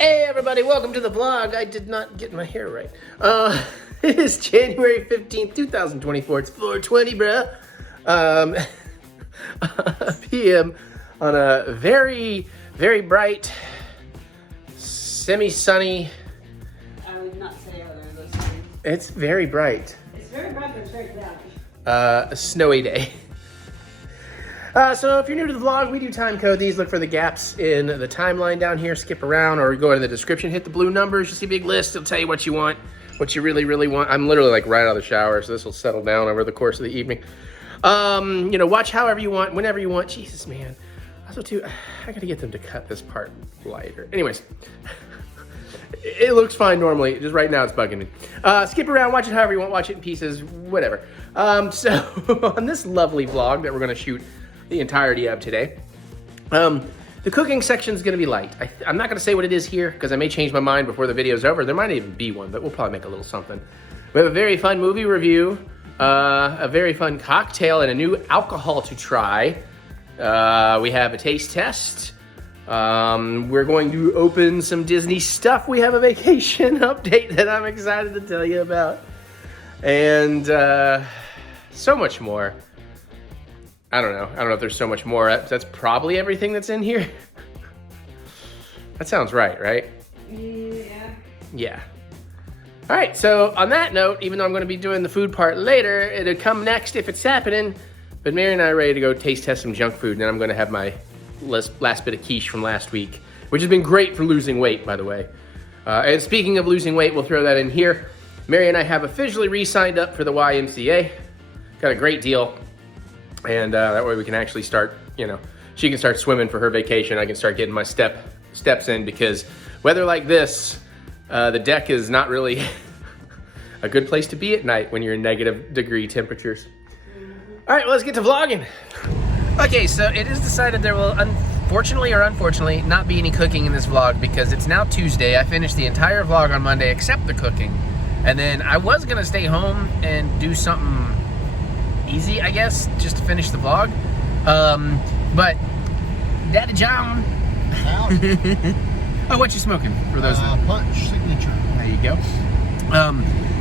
Hey everybody, welcome to the vlog. I did not get my hair right. It is January 15th, 2024. It's 4:20, bruh. PM on a very, very bright, semi-sunny. I would not say either of those things. It's very bright. It's very bright, but it's very cloudy. A snowy day. So if you're new to the vlog, we do time code these. Look for the gaps in the timeline down here. Skip around or go in the description. Hit the blue numbers. You see a big list. It'll tell you what you want, what you really, really want. I'm literally like right out of the shower, so this will settle down over the course of the evening. Watch however you want, whenever you want. Jesus, man. Also, too, I gotta get them to cut this part lighter. Anyways, it looks fine normally. Just right now, it's bugging me. Skip around, watch it however you want. Watch it in pieces, whatever. So on this lovely vlog that we're gonna shoot the entirety of today, the cooking section is gonna be light. I'm not gonna say what it is here because I may change my mind before the video's over. There might even be one, but we'll probably make a little something. We have a very fun movie review, a very fun cocktail, and a new alcohol to try. We have a taste test. We're going to open some Disney stuff. We have a vacation update that I'm excited to tell you about. And so much more. I don't know if there's so much more. That's probably everything that's in here. That sounds right? Yeah. Yeah. All right, so on that note, even though I'm gonna be doing the food part later, it'll come next if it's happening. But Mary and I are ready to go taste test some junk food, and then I'm gonna have my last bit of quiche from last week, which has been great for losing weight, by the way. And speaking of losing weight, we'll throw that in here. Mary and I have officially re-signed up for the YMCA. Got a great deal. And that way we can actually start, she can start swimming for her vacation. I can start getting my steps in, because weather like this, the deck is not really a good place to be at night when you're in -degree temperatures. All right, well, let's get to vlogging. Okay, so it is decided there will unfortunately not be any cooking in this vlog because it's now Tuesday. I finished the entire vlog on Monday except the cooking. And then I was gonna stay home and do something easy, I guess, just to finish the vlog. But Daddy John. Oh, what you smoking? For those Punch signature. There you go.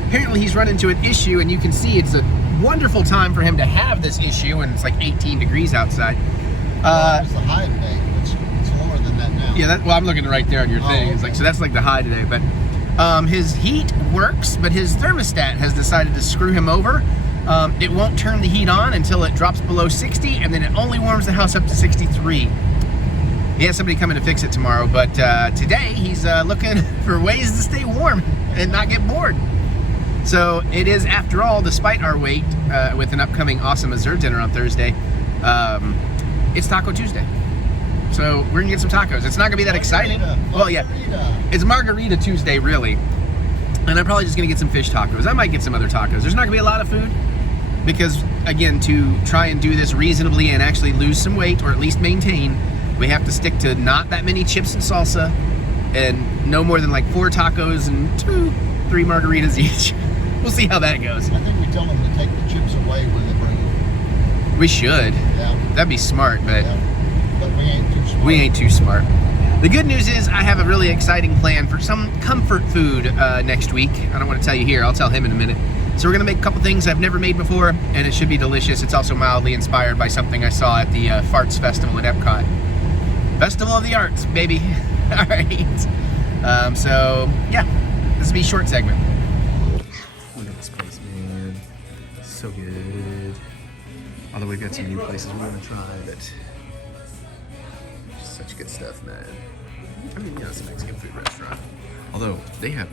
Apparently he's run into an issue, and you can see it's a wonderful time for him to have this issue, and it's like 18 degrees outside. It's the high today. It's lower than that now. Yeah, well, I'm looking right there on your thing. Okay. It's like, so that's like the high today. But his heat works, but his thermostat has decided to screw him over. It won't turn the heat on until it drops below 60, and then it only warms the house up to 63. He has somebody coming to fix it tomorrow, but today he's looking for ways to stay warm and not get bored. So it is, after all, despite our wait, with an upcoming awesome dessert dinner on Thursday, it's Taco Tuesday. So we're gonna get some tacos. It's not gonna be that exciting. Well, yeah, it's Margarita Tuesday, really. And I'm probably just gonna get some fish tacos. I might get some other tacos. There's not gonna be a lot of food because, again, to try and do this reasonably and actually lose some weight, or at least maintain, we have to stick to not that many chips and salsa and no more than like 4 tacos and 2-3 margaritas each. We'll see how that goes. I think we tell them to take the chips away when they bring them. We should. Yeah. That'd be smart, but Yeah. But we ain't too smart. we ain't too smart. The good news is I have a really exciting plan for some comfort food next week. I don't want to tell you here. I'll tell him in a minute. So we're going to make a couple things I've never made before, and it should be delicious. It's also mildly inspired by something I saw at the Farts Festival at Epcot. Festival of the Arts, baby. All right. So, yeah, this will be a short segment. Look at this place, man. So good. Although we've got some new places we want to try, but such good stuff, man. I mean, it's a Mexican food restaurant. Although they have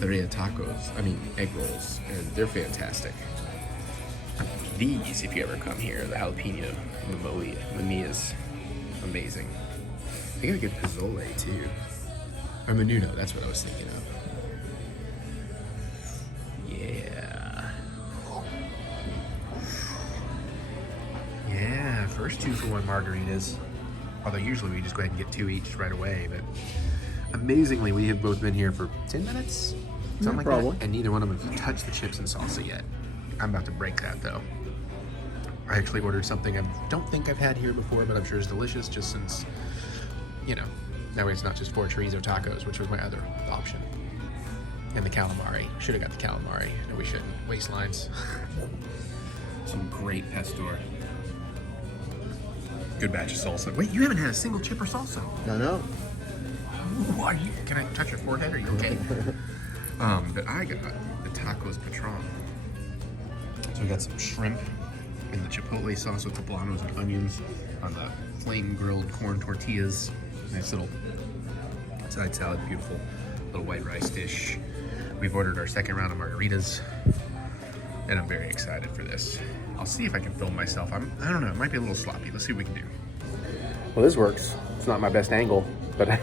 birria tacos, egg rolls, and they're fantastic. These, if you ever come here, the jalapeno mamilla is amazing. They got a good pozole too. Or menudo, that's what I was thinking of. Yeah. Yeah, first 2-for-1 margaritas. Although usually we just go ahead and get 2 each right away, but amazingly we have both been here for 10 minutes? Something like that. And neither one of them have touched the chips and salsa yet. I'm about to break that though. I actually ordered something I don't think I've had here before, but I'm sure is delicious, just since, That way it's not just 4 chorizo tacos, which was my other option. And the calamari. Should have got the calamari. No, we shouldn't. Waistlines. Some great pesto. Good batch of salsa. Wait, you haven't had a single chip or salsa. No. Ooh, are you? Can I touch your forehead? Are you okay? But I got the tacos patron. So we got some shrimp in the chipotle sauce with poblanos and onions on the flame grilled corn tortillas. Nice little side salad, beautiful little white rice dish. We've ordered our second round of margaritas, and I'm very excited for this. I'll see if I can film myself. I don't know, it might be a little sloppy. Let's see what we can do. Well, this works. It's not my best angle, but I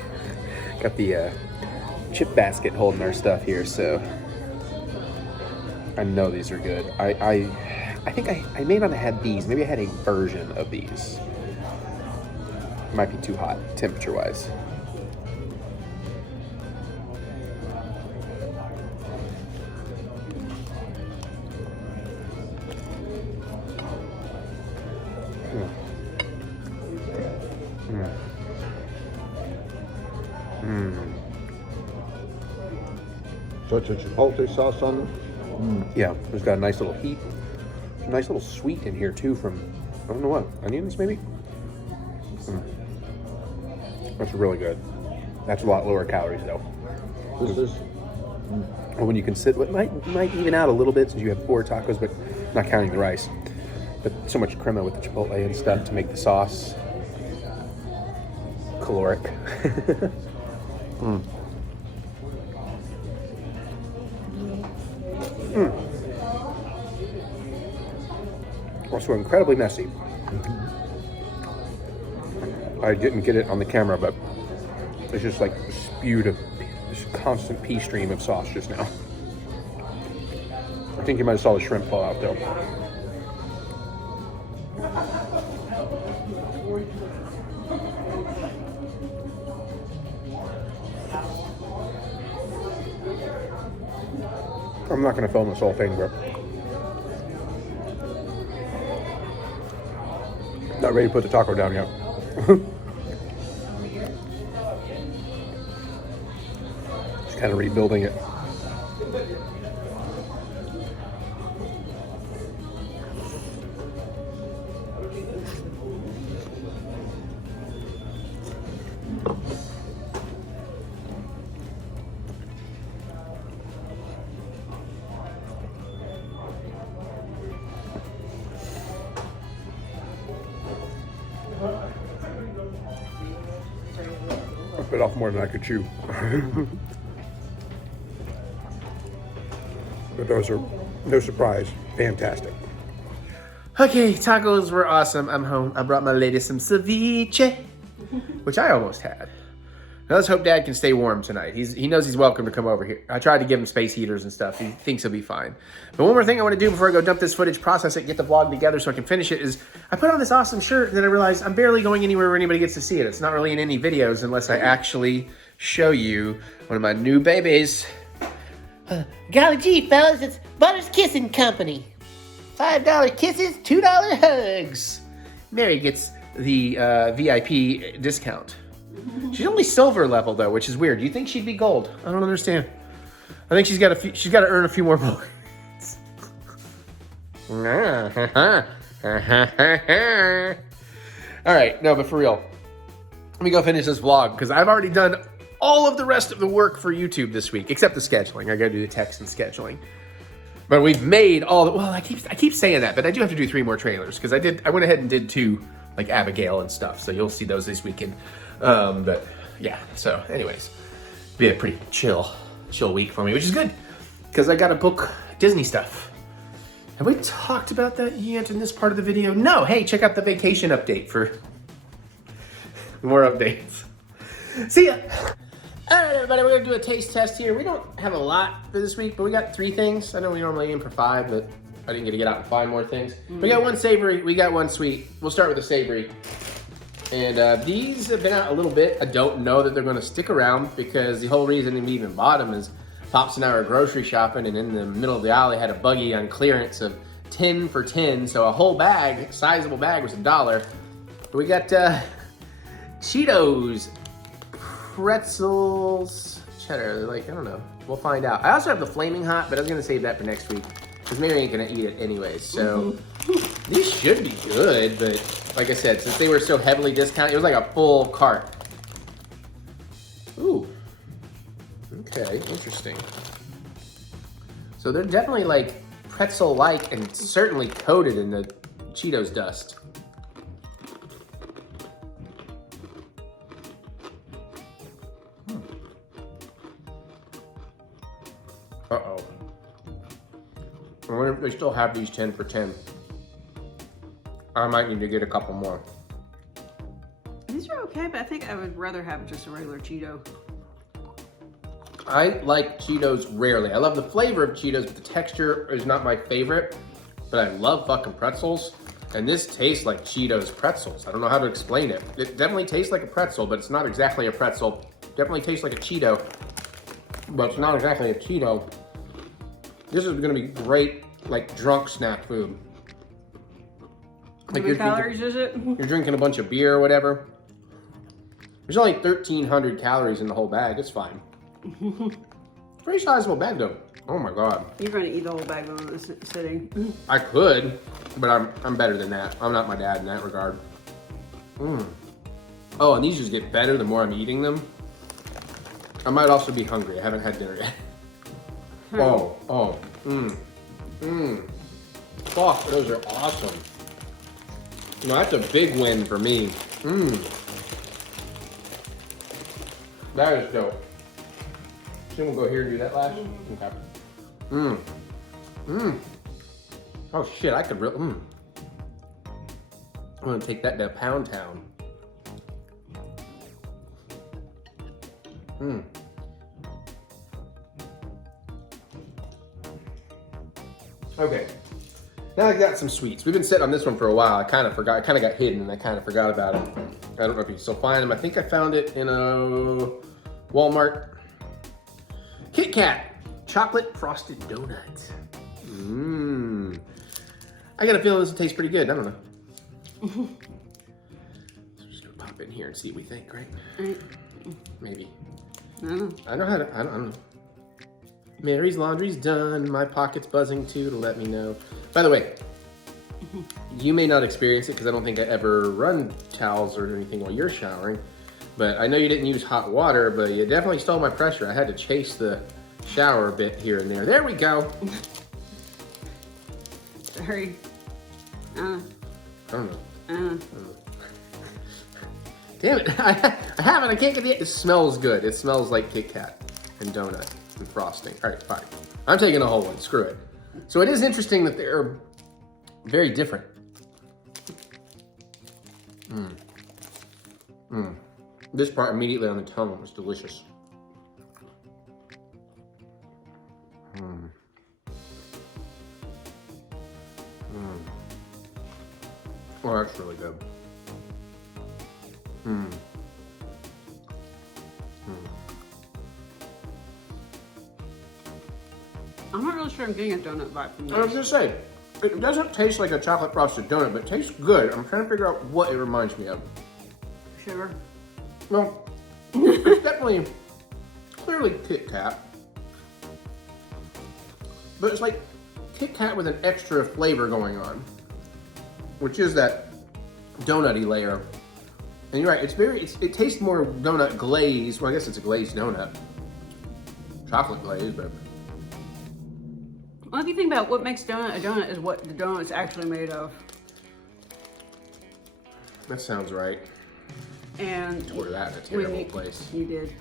got the chip basket holding our stuff here, so I know these are good. I think I may not have had these. Maybe I had a version of these. Might be too hot, temperature-wise. So it's a chipotle sauce on them? Yeah, it's got a nice little heat. A nice little sweet in here too from, I don't know what, onions maybe? That's really good. That's a lot lower calories though. This is? And when you consider, it might even out a little bit since you have 4 tacos, but not counting the rice. But so much crema with the chipotle and stuff to make the sauce caloric. Also incredibly messy. I didn't get it on the camera, but it's just like spewed of this constant pea stream of sauce just now. I think you might have saw the shrimp fall out though. I'm not going to film this whole thing, but not ready to put the taco down yet. Just kind of rebuilding it. I bit off more than I could chew. But those are, no surprise, fantastic. Okay, tacos were awesome. I'm home. I brought my lady some ceviche, which I almost had. Now let's hope Dad can stay warm tonight. He knows he's welcome to come over here. I tried to give him space heaters and stuff. He thinks he'll be fine. But one more thing I want to do before I go dump this footage, process it, get the vlog together so I can finish it is I put on this awesome shirt and then I realized I'm barely going anywhere where anybody gets to see it. It's not really in any videos unless I actually show you one of my new babies. Golly gee, fellas, it's Butter's Kissing Company. $5 kisses, $2 hugs. Mary gets the VIP discount. She's only silver level though, which is weird. You think she'd be gold? I don't understand. I think she's got to earn a few more points. All right, no, but for real, let me go finish this vlog because I've already done all of the rest of the work for YouTube this week, except the scheduling. I got to do the text and scheduling. But we've made all the, well, I keep saying that, but I do have to do 3 more trailers because I went ahead and did 2, like Abigail and stuff. So you'll see those this weekend. But yeah, so anyways, be a pretty chill week for me, which is good because I got to book Disney stuff. Have we talked about that yet in this part of the video? No. Hey, check out the vacation update for more updates. See ya. All right, everybody, we're gonna do a taste test here. We don't have a lot for this week, but we got 3 things. I know we normally aim for 5, but I didn't get to get out and find more things. We got 1 savory, we got 1 sweet. We'll start with the savory. And these have been out a little bit. I don't know that they're gonna stick around because the whole reason we even bought them is Pops and I were grocery shopping and in the middle of the alley had a buggy on clearance of 10 for 10. So a whole bag, sizable bag was $1. We got Cheetos. pretzels, cheddar, they're like, I don't know. We'll find out. I also have the Flaming Hot, but I was gonna save that for next week because Mary ain't gonna eat it anyways. So these should be good, but like I said, since they were so heavily discounted, it was like a full cart. Ooh. Okay, interesting. So they're definitely like pretzel-like and certainly coated in the Cheetos dust. Uh-oh. I wonder if they still have these 10 for 10. I might need to get a couple more. These are okay, but I think I would rather have just a regular Cheeto. I like Cheetos rarely. I love the flavor of Cheetos, but the texture is not my favorite. But I love fucking pretzels. And this tastes like Cheetos pretzels. I don't know how to explain it. It definitely tastes like a pretzel, but it's not exactly a pretzel. Definitely tastes like a Cheeto, but it's not exactly a Cheeto. This is gonna be great, like drunk snack food. How many calories is it? You're drinking a bunch of beer or whatever. There's only 1,300 calories in the whole bag. It's fine. Pretty sizable bag though. Oh my god. You're gonna eat the whole bag on this sitting. I could, but I'm better than that. I'm not my dad in that regard. Oh, and these just get better the more I'm eating them. I might also be hungry. I haven't had dinner yet. Fuck, those are awesome. No, that's a big win for me. That is dope. So we'll go here and do that last? Okay. Oh shit, I could really, I'm gonna take that to Pound Town. Okay, now I got some sweets. We've been sitting on this one for a while. I kind of forgot, it kind of got hidden and I kind of forgot about it. I don't know if you can still find them. I think I found it in a Walmart. Kit Kat chocolate frosted donut. I got a feeling this will taste pretty good. I don't know. So we're just gonna pop in here and see what we think, right? Maybe. I know how to, I don't know. Mary's laundry's done. My pocket's buzzing too to let me know. By the way, you may not experience it because I don't think I ever run towels or anything while you're showering. But I know you didn't use hot water, but you definitely stole my pressure. I had to chase the shower a bit here and there. There we go. Sorry. I don't know. Damn it. I haven't. I can't get the. It smells good. It smells like Kit Kat and donut and frosting. All right, fine. I'm taking a whole one. Screw it. So it is interesting that they're very different. This part immediately on the tongue was delicious. Oh, that's really good. I'm not really sure I'm getting a donut vibe from I was this. gonna say, it doesn't taste like a chocolate frosted donut, but it tastes good. I'm trying to figure out what it reminds me of. Sugar. Well, it's definitely, clearly Kit Kat. But it's like Kit Kat with an extra flavor going on, which is that donutty layer. And you're right, it tastes more donut glaze. Well, I guess it's a glazed donut. Chocolate glaze, but. Well, if you think about what makes donut a donut is what the donut's actually made of. That sounds right. And Tore that in a terrible place. You did.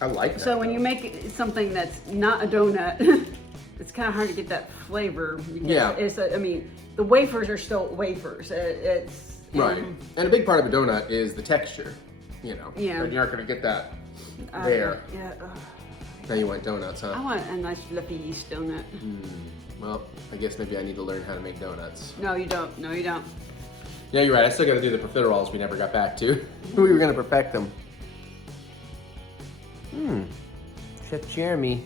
I like that. So when you make it something that's not a donut, it's kind of hard to get that flavor. Because I mean, the wafers are still wafers. Right. And a big part of a donut is the texture, you know. Yeah. And you aren't going to get that there. Yeah. Now you want donuts, huh? I want a nice fluffy yeast donut. Well, I guess maybe I need to learn how to make donuts. No, you don't. No, you don't. Yeah, you're right. I still got to do the profiteroles we never got back to. We were going to perfect them. Chef Jeremy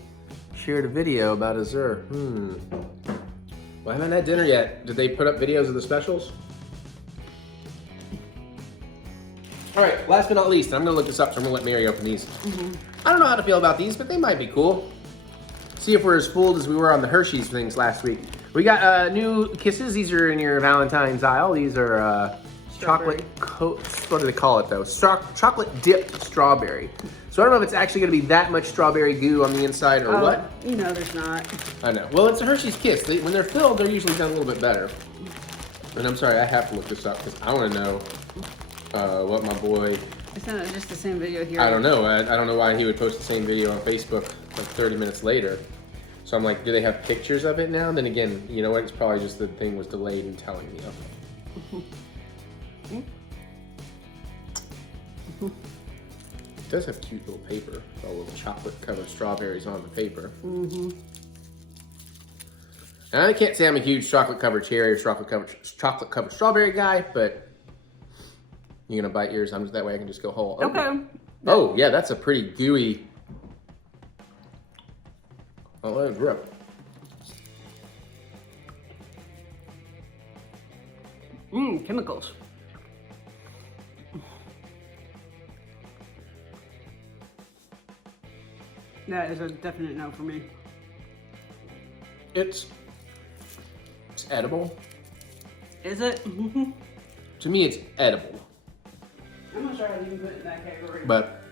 shared a video about Azure. Well, I haven't had dinner yet. Did they put up videos of the specials? All right, last but not least, I'm gonna look this up, so I'm gonna let Mary open these. I don't know how to feel about these, but they might be cool. See if we're as fooled as we were on the Hershey's things last week. We got new kisses. These are in your Valentine's aisle. These are chocolate what do they call it though? Chocolate dipped strawberry. So I don't know if it's actually gonna be that much strawberry goo on the inside or what. You know there's not. I know. Well, it's a Hershey's Kiss. When they're filled, they're usually done a little bit better. And I'm sorry, I have to look this up because I want to know what my boy. It's not just the same video here. I don't know. I don't know why he would post the same video on Facebook like 30 minutes later. So I'm like, do they have pictures of it now? And then again, you know what? It's probably just the thing was delayed in telling me of it. It does have cute little paper, all little chocolate covered strawberries on the paper. And I can't say I'm a huge chocolate covered cherry or chocolate covered strawberry guy, but you're gonna bite yours. That way I can just go whole. Oh. Okay. Oh yeah, that's a pretty gooey. Oh, let it drip. Chemicals. That is a definite no for me. It's edible. Is it? To me, it's edible. I'm not sure how to even put it in that category. But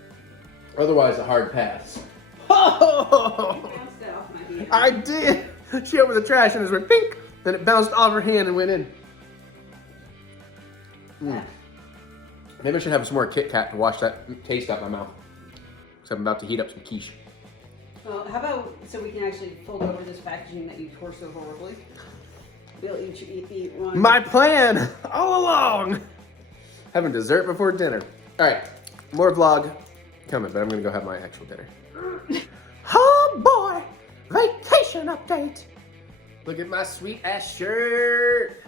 otherwise, a hard pass. Oh! Bounced it off my hand. I did. She opened the trash and it just went pink. Then it bounced off her hand and went in. Maybe I should have some more Kit Kat to wash that taste out my mouth. Because I'm about to heat up some quiche. Well, how about so we can actually fold over this packaging that you tore so horribly? We'll each eat one. My plan all along. Having dessert before dinner. All right, more vlog coming, but I'm gonna go have my actual dinner. Oh boy, vacation update. Look at my sweet ass shirt.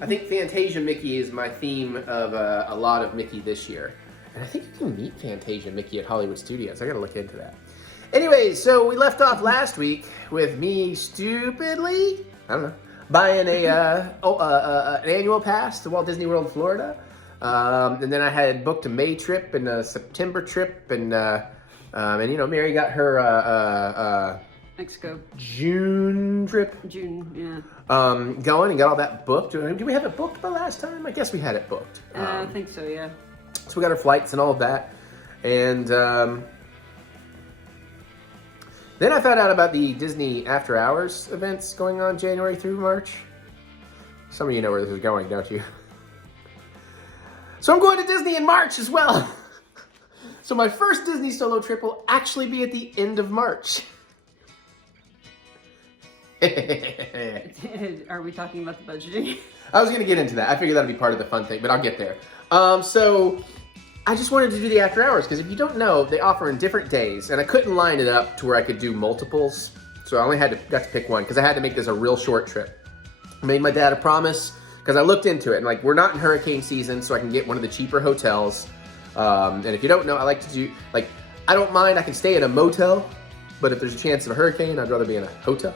I think Fantasia Mickey is my theme of a lot of Mickey this year. And I think you can meet Fantasia Mickey at Hollywood Studios. I gotta look into that. Anyways, so we left off last week with me stupidly, I don't know, buying an annual pass to Walt Disney World, Florida. And then I had booked a May trip and a September trip, and you know, Mary got her Mexico. June trip. June, yeah. Going and got all that booked. Did we have it booked by last time? I guess we had it booked. I think so, yeah. So we got our flights and all of that. And then I found out about the Disney After Hours events going on January through March. Some of you know where this is going, don't you? So I'm going to Disney in March as well. So my first Disney solo trip will actually be at the end of March. Are we talking about the budgeting? I was going to get into that. I figured that would be part of the fun thing, but I'll get there. So I just wanted to do the After Hours because if you don't know, they offer in different days, and I couldn't line it up to where I could do multiples. So I only got to pick one because I had to make this a real short trip. I made my dad a promise because I looked into it, and like we're not in hurricane season, so I can get one of the cheaper hotels. And if you don't know, I like to do I don't mind. I can stay in a motel, but if there's a chance of a hurricane, I'd rather be in a hotel.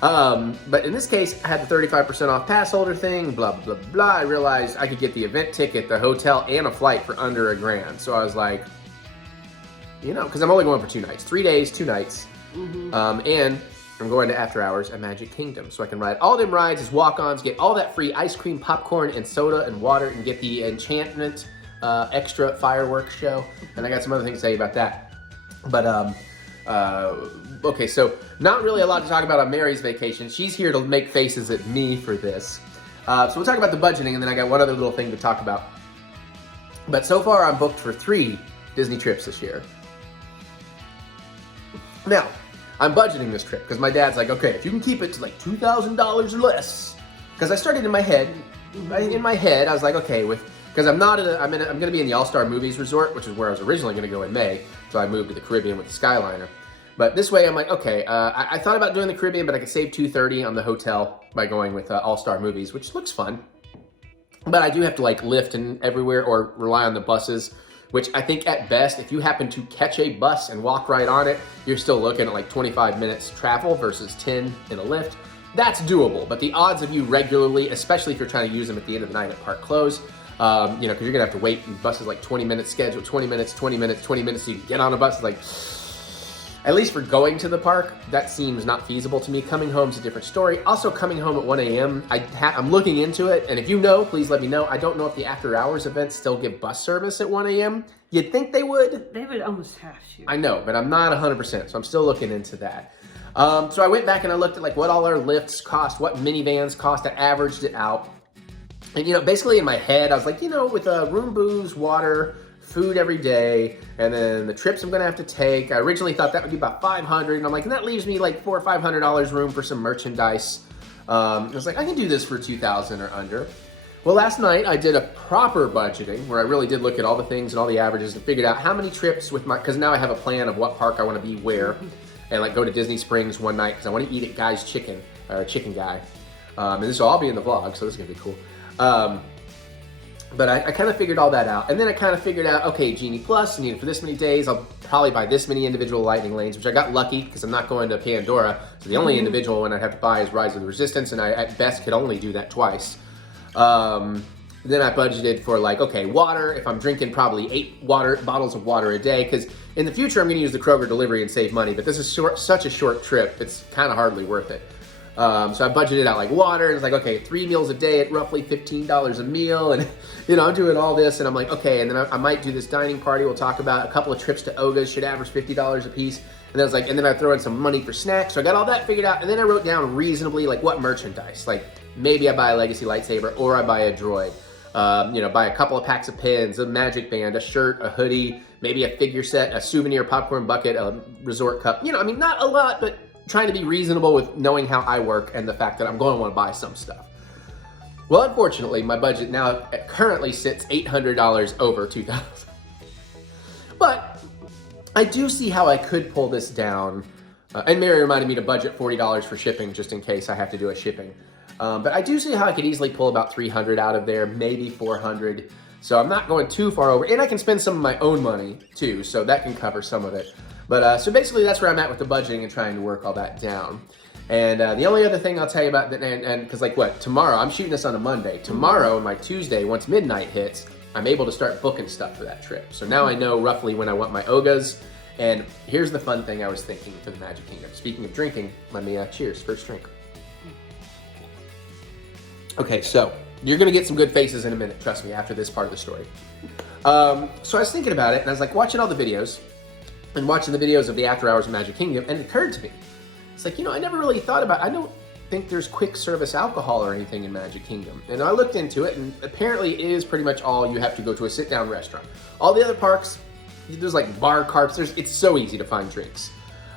But in this case, I had the 35% off pass holder thing, blah, blah, blah, blah. I realized I could get the event ticket, the hotel, and a flight for under $1,000. So I was like, you know, because I'm only going for 2 nights, 3 days, 2 nights. And I'm going to After Hours at Magic Kingdom. So I can ride all them rides as walk-ons, get all that free ice cream, popcorn, and soda and water, and get the Enchantment extra fireworks show. And I got some other things to say about that. But, okay, so not really a lot to talk about on Mary's vacation. She's here to make faces at me for this. So we'll talk about the budgeting, and then I got one other little thing to talk about. But so far, I'm booked for 3 Disney trips this year. Now, I'm budgeting this trip because my dad's like, okay, if you can keep it to like $2,000 or less, because I started in my head. I was like, okay, because I'm going to be in the All-Star Movies Resort, which is where I was originally going to go in May. So I moved to the Caribbean with the Skyliner. But this way, I'm like, okay, I thought about doing the Caribbean, but I could save $230 on the hotel by going with All-Star Movies, which looks fun. But I do have to like lift and everywhere or rely on the buses, which I think at best, if you happen to catch a bus and walk right on it, you're still looking at like 25 minutes travel versus 10 in a lift. That's doable, but the odds of you regularly, especially if you're trying to use them at the end of the night at park close, You know, because you're gonna have to wait. And the bus is like 20 minutes scheduled, 20 minutes, 20 minutes, 20 minutes. So you get on a bus. It's like, at least for going to the park, that seems not feasible to me. Coming home's a different story. Also, coming home at 1 a.m., I'm looking into it, and if you know, please let me know. I don't know if the after-hours events still give bus service at 1 a.m. You'd think they would. They would almost have to. I know, but I'm not 100%, so I'm still looking into that. So I went back and I looked at like what all our lifts cost, what minivans cost. I averaged it out. And, you know, basically in my head, I was like, you know, with room, booze, water, food every day, and then the trips I'm gonna have to take. I originally thought that would be about $500, and I'm like, and that leaves me like $400 or $500 room for some merchandise. I was like, I can do this for $2,000 or under. Well, last night I did a proper budgeting where I really did look at all the things and all the averages and figured out how many trips with because now I have a plan of what park I want to be where, and like go to Disney Springs one night because I want to eat at Guy's Chicken, Chicken Guy, and this will all be in the vlog, so this is gonna be cool. But I kind of figured all that out. And then I kind of figured out, okay, Genie Plus, I need it for this many days. I'll probably buy this many individual lightning lanes, which I got lucky because I'm not going to Pandora. So the only individual one I'd have to buy is Rise of the Resistance, and I at best could only do that twice. Then I budgeted for like, okay, water, if I'm drinking probably 8 bottles of water a day, because in the future I'm gonna use the Kroger delivery and save money, but this is such a short trip, it's kind of hardly worth it. So I budgeted out like water, and it's like, okay, 3 meals a day at roughly $15 a meal, and you know, I'm doing all this, and I'm like, okay, and then I might do this dining party we'll talk about, a couple of trips to Oga's should average $50 a piece, and then I was like, and then I throw in some money for snacks, so I got all that figured out, and then I wrote down reasonably like what merchandise, like maybe I buy a Legacy lightsaber, or I buy a droid, you know, buy a couple of packs of pins, a magic band, a shirt, a hoodie, maybe a figure set, a souvenir popcorn bucket, a resort cup, you know, I mean, not a lot, but trying to be reasonable with knowing how I work and the fact that I'm going to want to buy some stuff. Well, unfortunately, my budget now currently sits $800 over $2,000. But I do see how I could pull this down. And Mary reminded me to budget $40 for shipping just in case I have to do a shipping. But I do see how I could easily pull about $300 out of there, maybe $400. So I'm not going too far over. And I can spend some of my own money too, so that can cover some of it. But so basically that's where I'm at with the budgeting and trying to work all that down. And the only other thing I'll tell you about, and because like what, tomorrow, I'm shooting this on a Monday. Tomorrow, my Tuesday, once midnight hits, I'm able to start booking stuff for that trip. So now I know roughly when I want my Ogas. And here's the fun thing I was thinking for the Magic Kingdom. Speaking of drinking, let me cheers, first drink. Okay, so you're gonna get some good faces in a minute, trust me, after this part of the story. So I was thinking about it, and I was like watching all the videos, and watching the videos of the after hours of Magic Kingdom, and it occurred to me, it's like, you know, I never really thought about, I don't think there's quick service alcohol or anything in Magic Kingdom. And I looked into it, and apparently it is pretty much all you have to go to a sit-down restaurant. All the other parks, there's like bar carts, it's so easy to find drinks.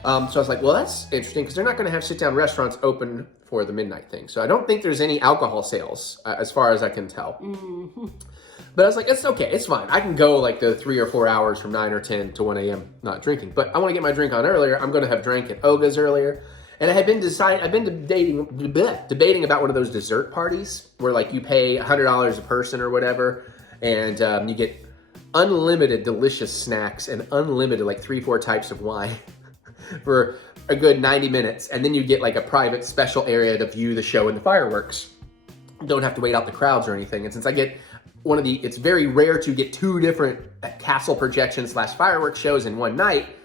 So I was like, well, that's interesting, because they're not gonna have sit-down restaurants open for the midnight thing. So I don't think there's any alcohol sales, as far as I can tell. Mm-hmm. But I was like, it's okay, it's fine. I can go like the 3 or 4 hours from 9 or 10 to 1 a.m. not drinking. But I want to get my drink on earlier. I'm going to have drank at Oga's earlier. And I've been debating about one of those dessert parties where like you pay $100 a person or whatever. And you get unlimited delicious snacks and unlimited like 3-4 types of wine for a good 90 minutes. And then you get like a private special area to view the show and the fireworks. Don't have to wait out the crowds or anything. And since I get it's very rare to get 2 different castle projections / fireworks shows in one night.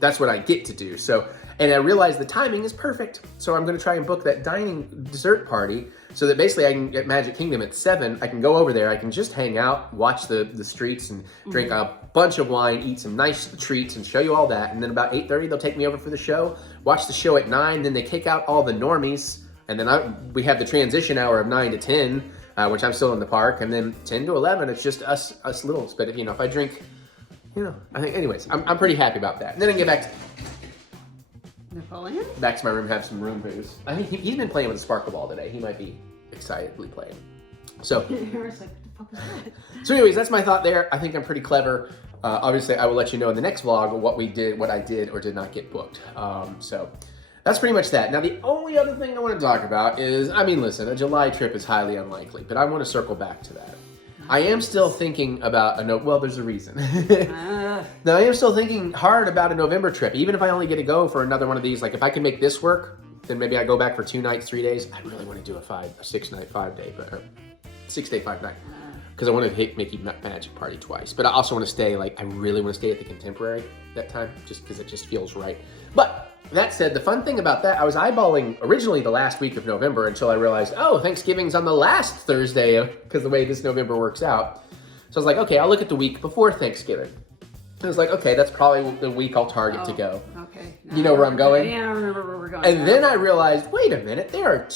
That's what I get to do. So, and I realize the timing is perfect. So I'm gonna try and book that dining dessert party so that basically I can get Magic Kingdom at 7. I can go over there, I can just hang out, watch the streets and drink a bunch of wine, eat some nice treats and show you all that. And then about 8:30, they'll take me over for the show, watch the show at 9, then they kick out all the normies. And then we have the transition hour of 9 to 10, which I'm still in the park, and then 10 to 11, it's just us littles. But you know, if I drink, you know, I think, anyways, I'm pretty happy about that. And then I can get back to my room, have some room booze. I think he's been playing with a sparkle ball today. He might be excitedly playing. So, so anyways, that's my thought there. I think I'm pretty clever. Obviously, I will let you know in the next vlog what I did or did not get booked. So. That's pretty much that. Now, the only other thing I want to talk about is, I mean, listen, a July trip is highly unlikely, but I want to circle back to that. I am still thinking about well, there's a reason. Now, I am still thinking hard about a November trip, even if I only get to go for another one of these. Like, if I can make this work, then maybe I go back for 2 nights, 3 days. I really want to do a 6-night, 5-day, but 6-day, 5-night. because I want to hit Mickey Magic Party twice. But I also want to stay, like, I really want to stay at the Contemporary that time, just because it just feels right. But that said, the fun thing about that, I was eyeballing originally the last week of November until I realized, oh, Thanksgiving's on the last Thursday, because the way this November works out. So I was like, okay, I'll look at the week before Thanksgiving. I was like, okay, that's probably the week I'll target to go. Okay. You know where I'm going? Yeah, I remember where we're going. And then I realized, wait a minute, there are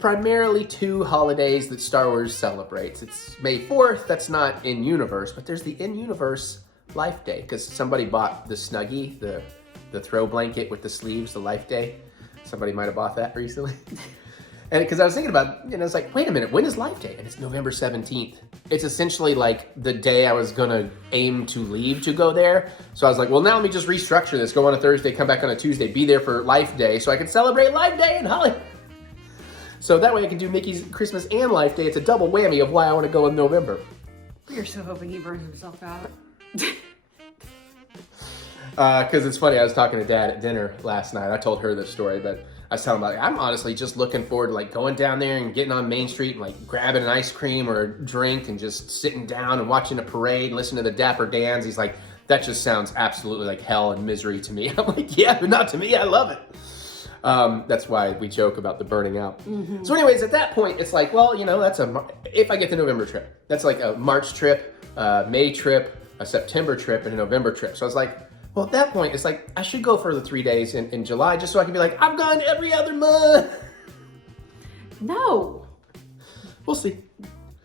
primarily two holidays that Star Wars celebrates. It's May 4th, that's not in-universe, but there's the in-universe Life Day, because somebody bought the Snuggie, the throw blanket with the sleeves, the Life Day. Somebody might have bought that recently. And because I was thinking about, I was like, wait a minute, when is Life Day? And it's November 17th. It's essentially like the day I was gonna aim to leave to go there. So I was like, well, now let me just restructure this. Go on a Thursday, come back on a Tuesday, be there for Life Day so I can celebrate Life Day and Hollywood. So that way I can do Mickey's Christmas and Life Day. It's a double whammy of why I want to go in November. You're so hoping he burns himself out. Because it's funny, I was talking to Dad at dinner last night. I told her this story, but I was telling him, like, I'm honestly just looking forward to like going down there and getting on Main Street and like grabbing an ice cream or a drink and just sitting down and watching a parade and listening to the Dapper Dans. He's like, that just sounds absolutely like hell and misery to me. I'm like, yeah, but not to me. I love it. That's why we joke about the burning out. Mm-hmm. So anyways, at that point, it's like, well, that's if I get the November trip, that's like a March trip, May trip, a September trip, and a November trip. So I was like, well, at that point, it's like, I should go for the 3 days in July just so I can be like, I'm gone every other month. No. We'll see.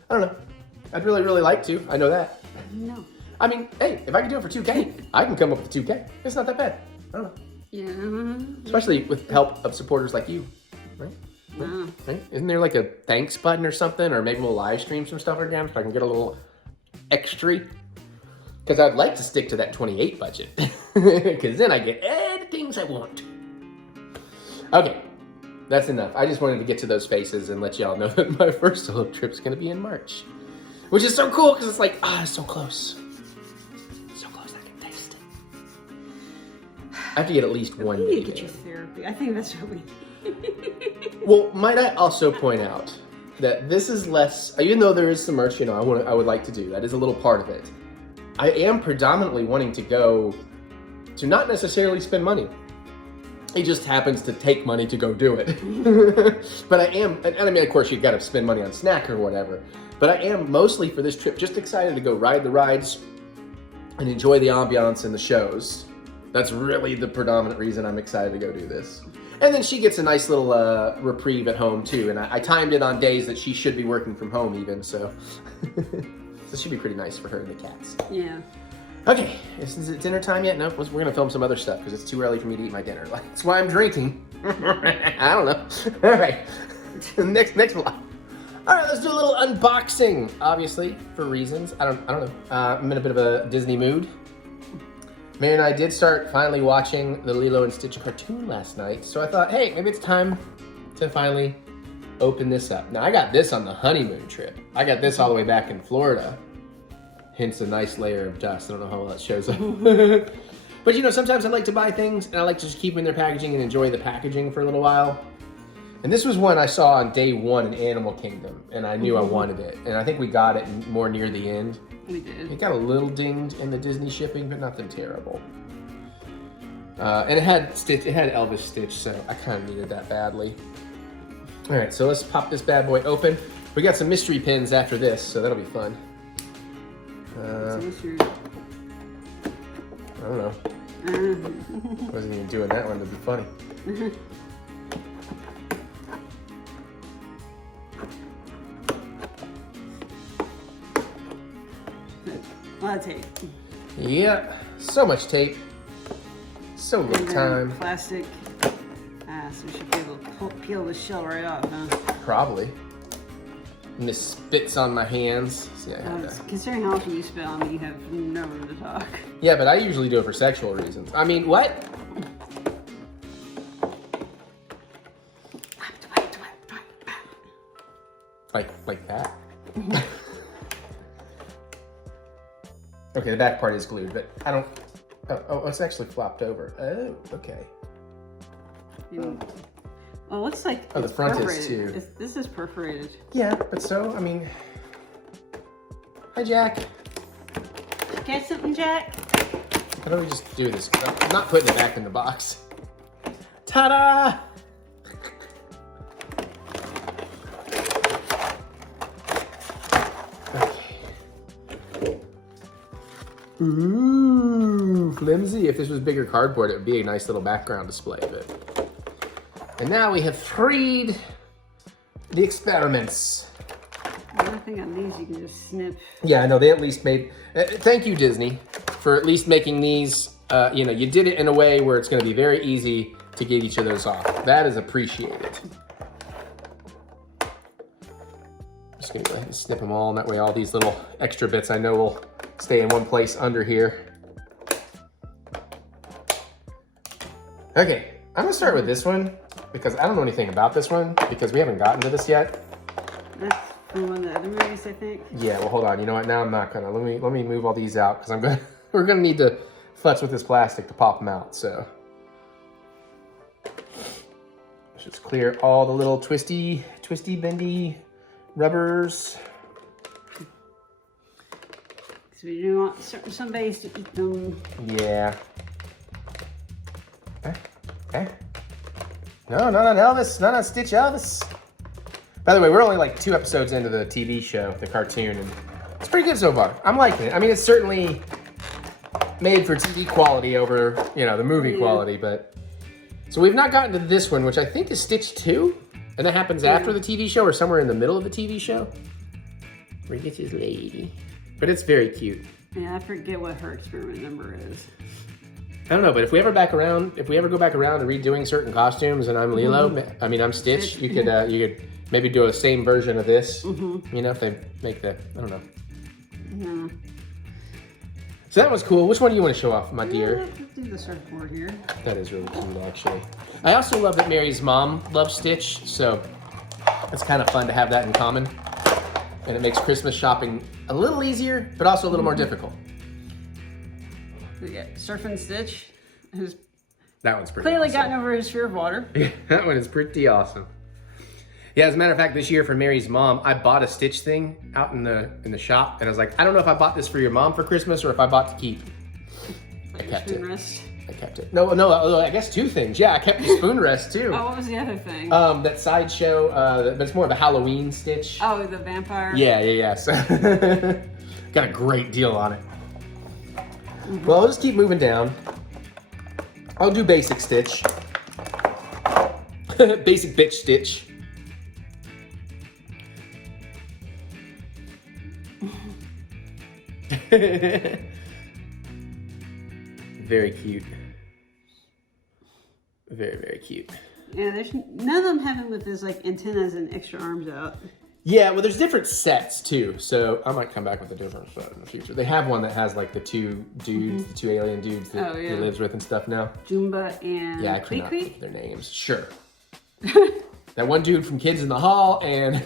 I don't know. I'd really, really like to. I know that. No. I mean, hey, if I can do it for 2K, I can come up with 2K. It's not that bad. I don't know. Yeah. Especially with help of supporters like you, right? Wow. Right? Isn't there like a thanks button or something? Or maybe we'll live stream some stuff again so I can get a little extra. Because I'd like to stick to that 28 budget. Because then I get all the things I want. Okay, that's enough. I just wanted to get to those faces and let y'all know that my first solo trip's going to be in March. Which is so cool because it's like, it's so close. So close, I can taste it. I have to get at least one We day. need to get you therapy. I think that's what we need. Well, might I also point out that this is less, even though there is some merch, I would like to do. That is a little part of it. I am predominantly wanting to go to not necessarily spend money. It just happens to take money to go do it. But I am, and I mean, of course, you've got to spend money on snack or whatever. But I am mostly for this trip just excited to go ride the rides and enjoy the ambiance and the shows. That's really the predominant reason I'm excited to go do this. And then she gets a nice little reprieve at home too. And I timed it on days that she should be working from home even, so. This should be pretty nice for her and the cats. Yeah. Okay, is it dinner time yet? Nope, we're gonna film some other stuff because it's too early for me to eat my dinner. That's why I'm drinking. I don't know. All right, next vlog. All right, let's do a little unboxing. Obviously, for reasons. I don't know. I'm in a bit of a Disney mood. Mary and I did start finally watching the Lilo and Stitch cartoon last night, so I thought, hey, maybe it's time to finally open this up. Now, I got this on the honeymoon trip. I got this all the way back in Florida. Hence a nice layer of dust. I don't know how well that shows up. But sometimes I like to buy things and I like to just keep them in their packaging and enjoy the packaging for a little while. And this was one I saw on day 1 in Animal Kingdom and I knew I wanted it. And I think we got it more near the end. We did. It got a little dinged in the Disney shipping, but nothing terrible. And it had Elvis Stitch, so I kind of needed that badly. All right, so let's pop this bad boy open. We got some mystery pins after this, so that'll be fun. I don't know. I wasn't even doing that one to be funny. A lot of tape. Yeah, so much tape. So little time. Plastic. So you should be able to peel the shell right off, huh? Probably. And this spits on my hands. So yeah, I had to. Considering how often you spit on me, you have no room to talk. Yeah, but I usually do it for sexual reasons. I mean, what? Like that? Okay, the back part is glued, but I don't. Oh, it's actually flopped over. Oh, okay. Well, it looks like the it's front is perforated. too. This is perforated. Yeah, but so, I mean, Hi, Jack. Get something, Jack? How do we just do this? I'm not putting it back in the box. Ta-da! Okay. Ooh, flimsy. If this was bigger cardboard, it would be a nice little background display of it. And now we have freed the experiments. I think on these you can just snip. Yeah, I know they at least made. Thank you, Disney, for at least making these. You know, you did it in a way where it's going to be very easy to get each of those off. That is appreciated. Just going to go ahead and snip them all, and that way all these little extra bits I know will stay in one place under here. Okay, I'm going to start with this one because I don't know anything about this one because we haven't gotten to this yet. That's from one of the other movies, I think. Yeah, well, hold on. You know what? Now I'm not gonna. Let me move all these out because we're gonna need to futz with this plastic to pop them out. So let's just clear all the little twisty, bendy rubbers. So we do want some base to eat them. Yeah. Okay. No, not Elvis. Not Stitch Elvis. By the way, we're only like 2 episodes into the TV show, the cartoon, and it's pretty good so far. I'm liking it. I mean, it's certainly made for TV quality over, you know, the movie quality, but... So we've not gotten to this one, which I think is Stitch 2, and that happens after the TV show or somewhere in the middle of the TV show. Where he gets his lady. But it's very cute. Yeah, I forget what her experiment number is. I don't know, but if we ever go back around and redoing certain costumes, and I'm Lilo, I mean, I'm Stitch, you could maybe do a same version of this, you know, if they make the, I don't know. No. So that was cool. Which one do you want to show off, my dear? Let's do the surfboard here. That is really cute, actually. I also love that Mary's mom loves Stitch, so it's kind of fun to have that in common. And it makes Christmas shopping a little easier, but also a little more difficult. Yeah, Surfing Stitch has That one's pretty clearly awesome. gotten over his fear of water. That one is pretty awesome. Yeah, as a matter of fact, this year for Mary's mom, I bought a Stitch thing out in the shop, and I was like, I don't know if I bought this for your mom for Christmas or if I bought to keep. I kept it. Rest. I kept it. No, I guess 2 things. Yeah, I kept the spoon rest too. Oh, what was the other thing? That sideshow, but it's more of a Halloween Stitch. Oh, the vampire? Yeah. So got a great deal on it. Well, I'll just keep moving down. I'll do basic Stitch. Basic bitch Stitch. Very cute. Very, very cute. Yeah, there's none of them have him with his like antennas and extra arms out. Yeah, well, there's different sets too, so I might come back with a different set in the future. They have one that has like the 2 dudes, the 2 alien dudes that he lives with and stuff now. Jumba and Yeah, I cannot Kwee think of their names. Sure. That one dude from Kids in the Hall and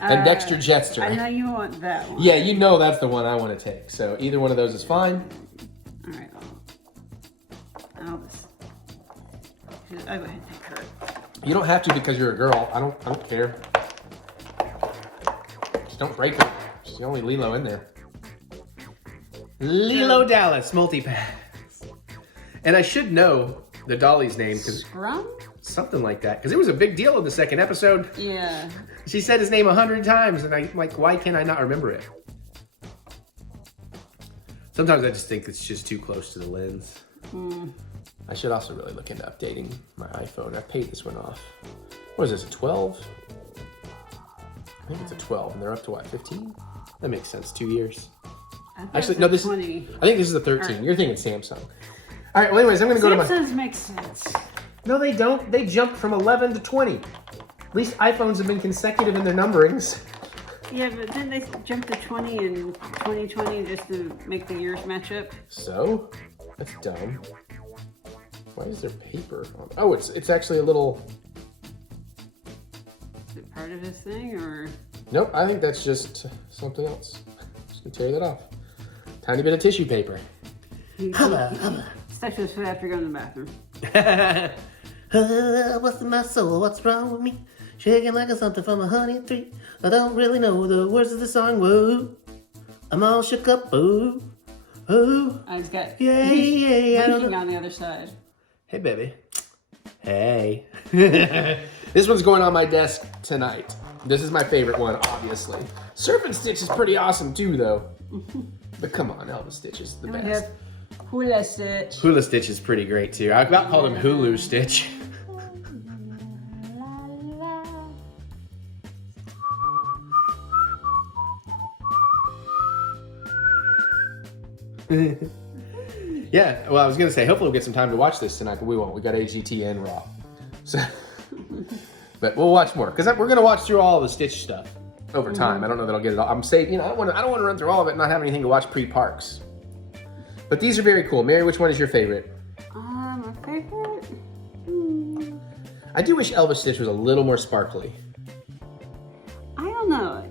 Dexter Jetster. I know you want that one. Yeah, you know that's the one I want to take. So either one of those is fine. All right. I'll go ahead and take her. You don't have to because you're a girl. I don't care. Just don't break her. She's the only Lilo in there. Lilo Dallas multipass. And I should know the dolly's name because Scrum? something like that. Because it was a big deal in the 2nd episode. Yeah. She said his name 100 times, and I'm like, why can't I not remember it? Sometimes I just think it's just too close to the lens. I should also really look into updating my iPhone. I paid this one off. What is this, a 12? I think it's a 12, and they're up to what, 15? That makes sense, 2 years. Actually, no, this 20. is, I think this is a 13. Right. You're thinking Samsung. All right, well, anyways, I'm going to go to my... Samsung's makes sense. No, they don't. They jumped from 11 to 20. At least iPhones have been consecutive in their numberings. Yeah, but then they jumped to 20 in 2020 just to make the years match up. So? That's dumb. Why is there paper on? Oh, it's actually a little... Is it part of his thing, or...? Nope, I think that's just something else. Just gonna tear that off. Tiny bit of tissue paper. Stuff his foot after going to the bathroom. What's in my soul? What's wrong with me? Shaking like a something from a honey tree. I don't really know the words of the song. Whoa. I'm all shook up. Ooh, ooh. He's got. Yeah, He's yeah, I don't winking know. on the other side. Hey, baby. Hey. This one's going on my desk tonight. This is my favorite one, obviously. Surf and Stitch is pretty awesome too, though. But come on, Elvis Stitch is the And we best. have Hula Stitch. Hula Stitch is pretty great too. I about called him Hulu Stitch. Yeah, well, I was gonna say, hopefully we'll get some time to watch this tonight, but we won't. We got AGT and Raw, so. But we'll watch more because we're gonna watch through all the Stitch stuff over time. I don't know that I'll get it all. I'm saying, I don't want to run through all of it and not have anything to watch pre-parks. But these are very cool. Mary, which one is your favorite? My favorite. I do wish Elvis Stitch was a little more sparkly. I don't know.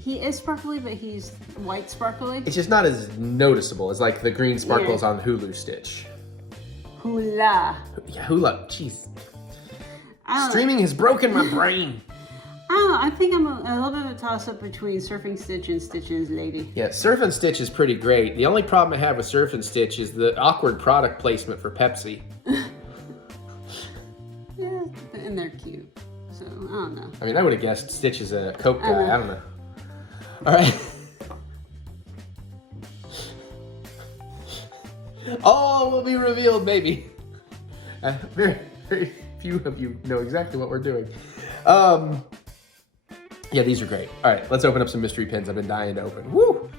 He is sparkly, but he's white sparkly. It's just not as noticeable as like the green sparkles on Hulu Stitch. Hula. Yeah, Hula. Jeez. I don't know. Streaming has broken my brain. I don't know. I think I'm a little bit of a toss-up between Surfing Stitch and Stitch's Lady. Yeah, Surf and Stitch is pretty great. The only problem I have with Surf and Stitch is the awkward product placement for Pepsi. Yeah, and they're cute. So, I don't know. I mean, I would have guessed Stitch is a Coke guy. I don't know. All right. All will be revealed, maybe. Very, very few of you know exactly what we're doing. Yeah, these are great. All right, let's open up some mystery pins I've been dying to open. Woo!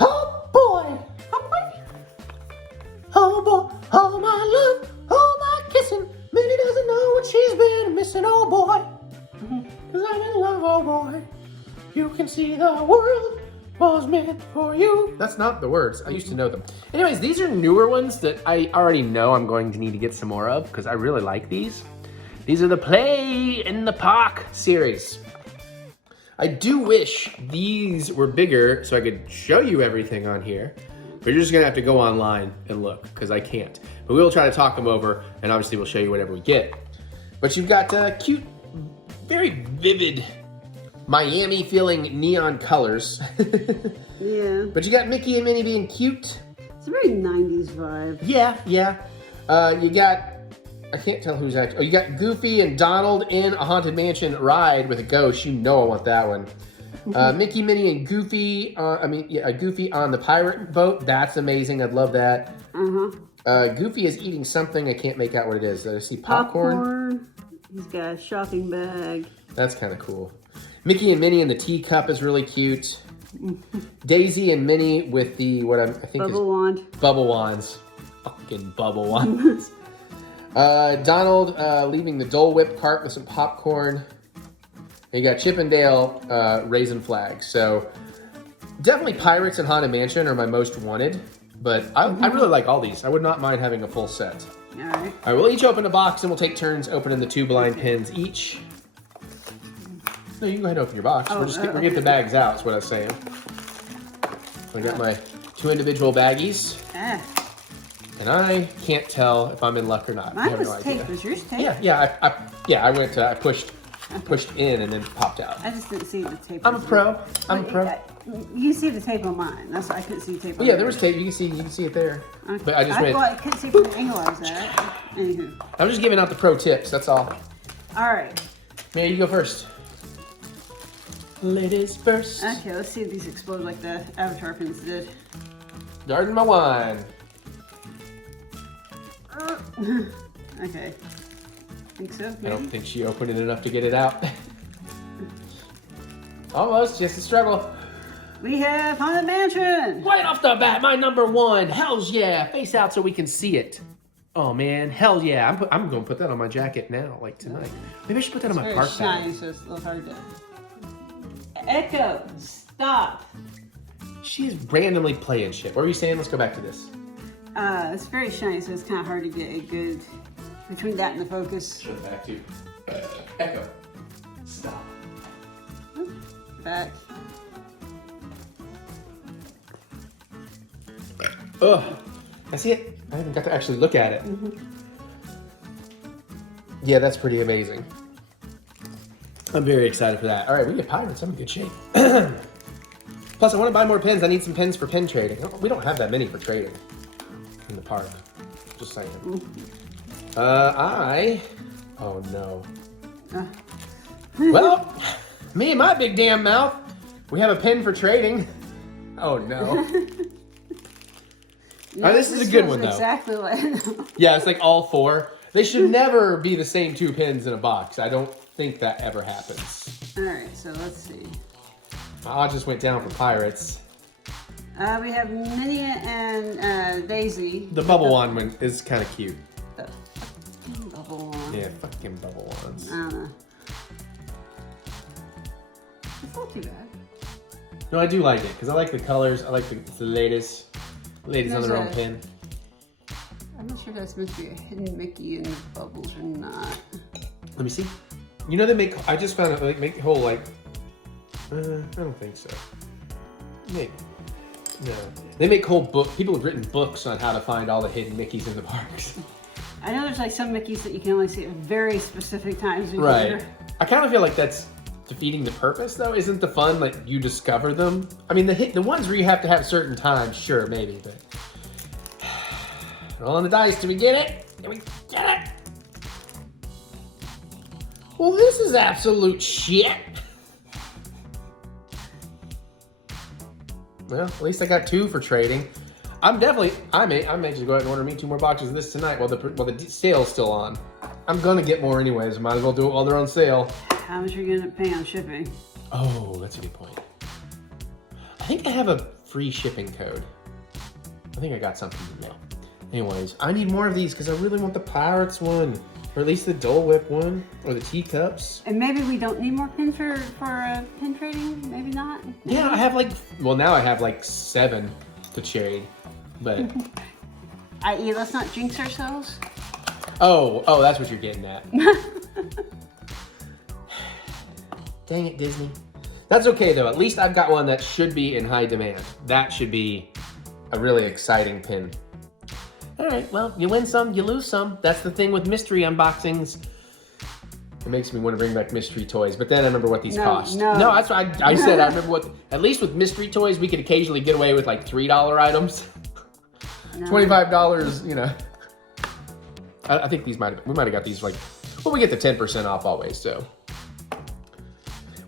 Oh, boy! Oh, boy! Oh, boy! Oh, my love! Oh, my kissing! Minnie doesn't know what she's been missing, oh, boy! Cause I'm in love, oh, boy! You can see the world was meant for you. That's not the words. I used to know them. Anyways, these are newer ones that I already know I'm going to need to get some more of because I really like these. These are the Play in the Park series. I do wish these were bigger so I could show you everything on here, but you're just gonna have to go online and look because I can't. But we will try to talk them over and obviously we'll show you whatever we get. But you've got cute, very vivid, Miami feeling neon colors. Yeah. But you got Mickey and Minnie being cute. It's a very 90s vibe. Yeah. You got, I can't tell who's actually, you got Goofy and Donald in a Haunted Mansion ride with a ghost. You know I want that one. Mickey, Minnie, and Goofy, Goofy on the pirate boat. That's amazing. I'd love that. Goofy is eating something. I can't make out what it is. I see popcorn. He's got a shopping bag. That's kind of cool. Mickey and Minnie in the teacup is really cute. Daisy and Minnie with the, I think Bubble wand. Bubble wands. Fucking bubble wands. Donald leaving the Dole Whip cart with some popcorn. And you got Chip and Dale raisin flags. So definitely Pirates and Haunted Mansion are my most wanted. But I really like all these. I would not mind having a full set. All right. All right, we'll each open a box and we'll take turns opening the 2 blind pins each. No, you can go ahead and open your box. We'll get the bags out, is what I was saying. I got my 2 individual baggies. And I can't tell if I'm in luck or not. I Mine have was no idea. taped. Was yours taped? I pushed in and then popped out. I just didn't see the tape. I'm a pro. I'm a pro. You see the tape on mine. That's why I couldn't see the tape on Yeah, there yours. was tape. You can see it there. Okay. But I just went. I couldn't see from the angle I was at. Anywho. I'm just giving out the pro tips. That's all. All right. Mary, you go first. Ladies first. Okay, let's see if these explode like the Avatar pins did. Garden my wine. Okay. Think so? I don't think she opened it enough to get it out. Almost, just a struggle. We have Haunted Mansion. Right off the bat, my number 1. Hells yeah. Face out so we can see it. Oh man, hell yeah. I'm going to put that on my jacket now, like tonight. Maybe I should put that on my park bag. Shiny, so it's a little hard to... Echo, stop. She is randomly playing shit. What were you saying? Let's go back to this. It's very shiny, so it's kind of hard to get a good... Between that and the focus. Show it back to Echo. Stop. Back. Ugh. I see it. I haven't got to actually look at it. Yeah, that's pretty amazing. I'm very excited for that. All right, we get Pirates. I'm in good shape. Plus, I want to buy more pins. I need some pins for pin trading. We don't have that many for trading in the park. Just saying. Oh no. Well, me and my big damn mouth, we have a pin for trading. Oh no. No, this is a good one though. Exactly like. Yeah, it's like all 4. They should never be the same 2 pins in a box. I don't think that ever happens. All right, so let's see. My odds just went down for Pirates. We have Minnie and Daisy. The bubble wand one is kind of cute. The fucking bubble wand. Yeah, fucking bubble wands. I don't know. It's not too bad. No, I do like it because I like the colors. I like the ladies on their own pin. I'm not sure if that's meant to be a hidden Mickey in the bubbles or not. Let me see. You know they make. I just found out like make whole like. I don't think so. Maybe. No. They make whole book. People have written books on how to find all the hidden Mickeys in the parks. I know there's like some Mickeys that you can only see at very specific times. Right. I kind of feel like that's defeating the purpose, though. Isn't the fun like you discover them? I mean, the ones where you have to have certain times, sure, maybe, but rolling the dice. Do we get it? Do we get it? Well, this is absolute shit. Well, at least I got 2 for trading. I may just go ahead and order me 2 more boxes of this tonight while the sale's still on. I'm gonna get more anyways. Might as well do it while they're on sale. How much are you gonna pay on shipping? Oh, that's a good point. I think I have a free shipping code. I think I got something in the mail. Anyways, I need more of these because I really want the Pirates one. Or at least the Dole Whip one. Or the teacups. And maybe we don't need more pins for pin trading? Maybe not? Maybe? Yeah, I have like, well now I have like 7 to trade. But... i.e. let's not jinx ourselves? Oh, that's what you're getting at. Dang it, Disney. That's okay though. At least I've got one that should be in high demand. That should be a really exciting pin. All right, well, you win some, you lose some. That's the thing with mystery unboxings. It makes me want to bring back mystery toys, but then I remember what these cost. No, that's what I said. I remember what, at least with mystery toys, we could occasionally get away with like $3 items. No. $25, you know. I think we might have got these like, well, we get the 10% off always, so.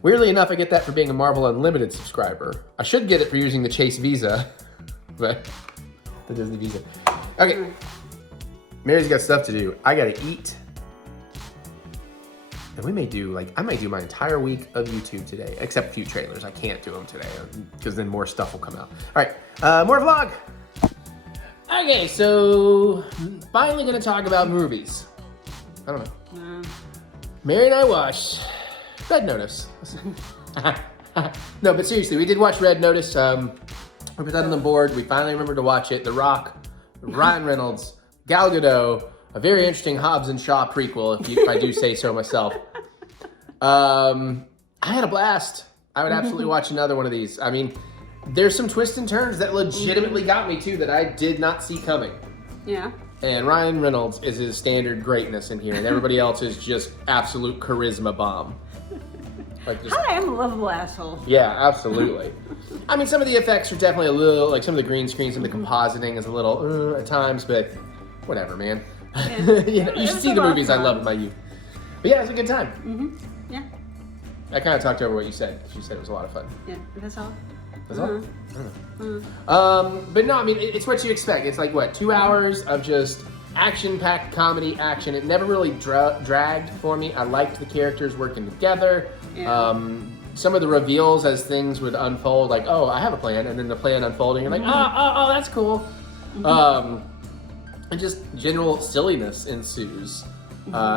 Weirdly enough, I get that for being a Marvel Unlimited subscriber. I should get it for using the Chase Visa, but the Disney Visa. Okay, Mary's got stuff to do. I gotta eat. And we may do, like, I might do my entire week of YouTube today, except a few trailers. I can't do them today, because then more stuff will come out. All right, more vlog. Okay, so finally gonna talk about movies. I don't know. Mary and I watched Red Notice. No, but seriously, we did watch Red Notice. We put that on the board. We finally remembered to watch it. The Rock, Ryan Reynolds, Gal Gadot, a very interesting Hobbs and Shaw prequel, if I do say so myself. I had a blast. I would absolutely watch another one of these. I mean, there's some twists and turns that legitimately got me too that I did not see coming. Yeah. And Ryan Reynolds is his standard greatness in here, and everybody else is just absolute charisma bomb. Like just, I am a lovable asshole. Yeah, absolutely. I mean, some of the effects are definitely a little, like some of the green screen, some of the compositing is a little at times, but whatever, man. Yeah. You know, you should see the movies I love in my youth. But yeah, it was a good time. Yeah. I kind of talked over what you said. You said it was a lot of fun. Yeah, that's all. That's all? I don't know. But no, I mean, it's what you expect. It's like, what, 2 hours of just action-packed comedy action. It never really dragged for me. I liked the characters working together. Yeah. Some of the reveals as things would unfold, like, oh, I have a plan, and then the plan unfolding, you're like, oh, that's cool. And just general silliness ensues.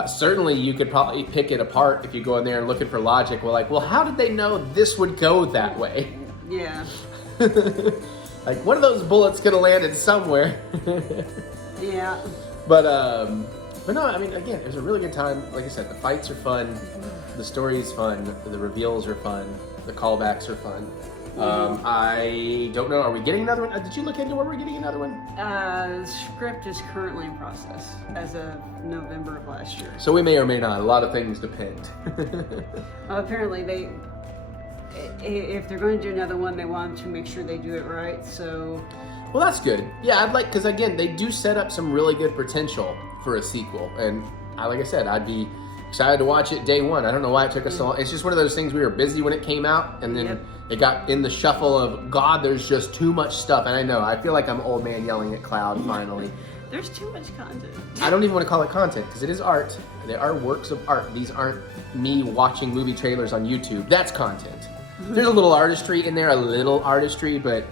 Certainly you could probably pick it apart if you go in there and looking for logic. Well, like, well, how did they know this would go that way? Yeah. Like, one of those bullets could have landed somewhere. Yeah. But no, I mean, again, it was a really good time. Like I said, the fights are fun. The story is fun. The reveals are fun. The callbacks are fun. I don't know. Are we getting another one? Did you look into where we're getting another one? The script is currently in process as of November of last year. So we may or may not. A lot of things depend. Apparently they... if they're going to do another one, they want to make sure they do it right. So, well, that's good. Yeah, because again, they do set up some really good potential for a sequel, and like I said, I'd be excited to watch it day one. I don't know why it took us so long. It's just one of those things, we were busy when it came out, and then it got in the shuffle of, God, there's just too much stuff. And I know, I feel like I'm old man yelling at cloud finally. There's too much content. I don't even want to call it content, because it is art. They are works of art. These aren't me watching movie trailers on YouTube. That's content. There's a little artistry in there, but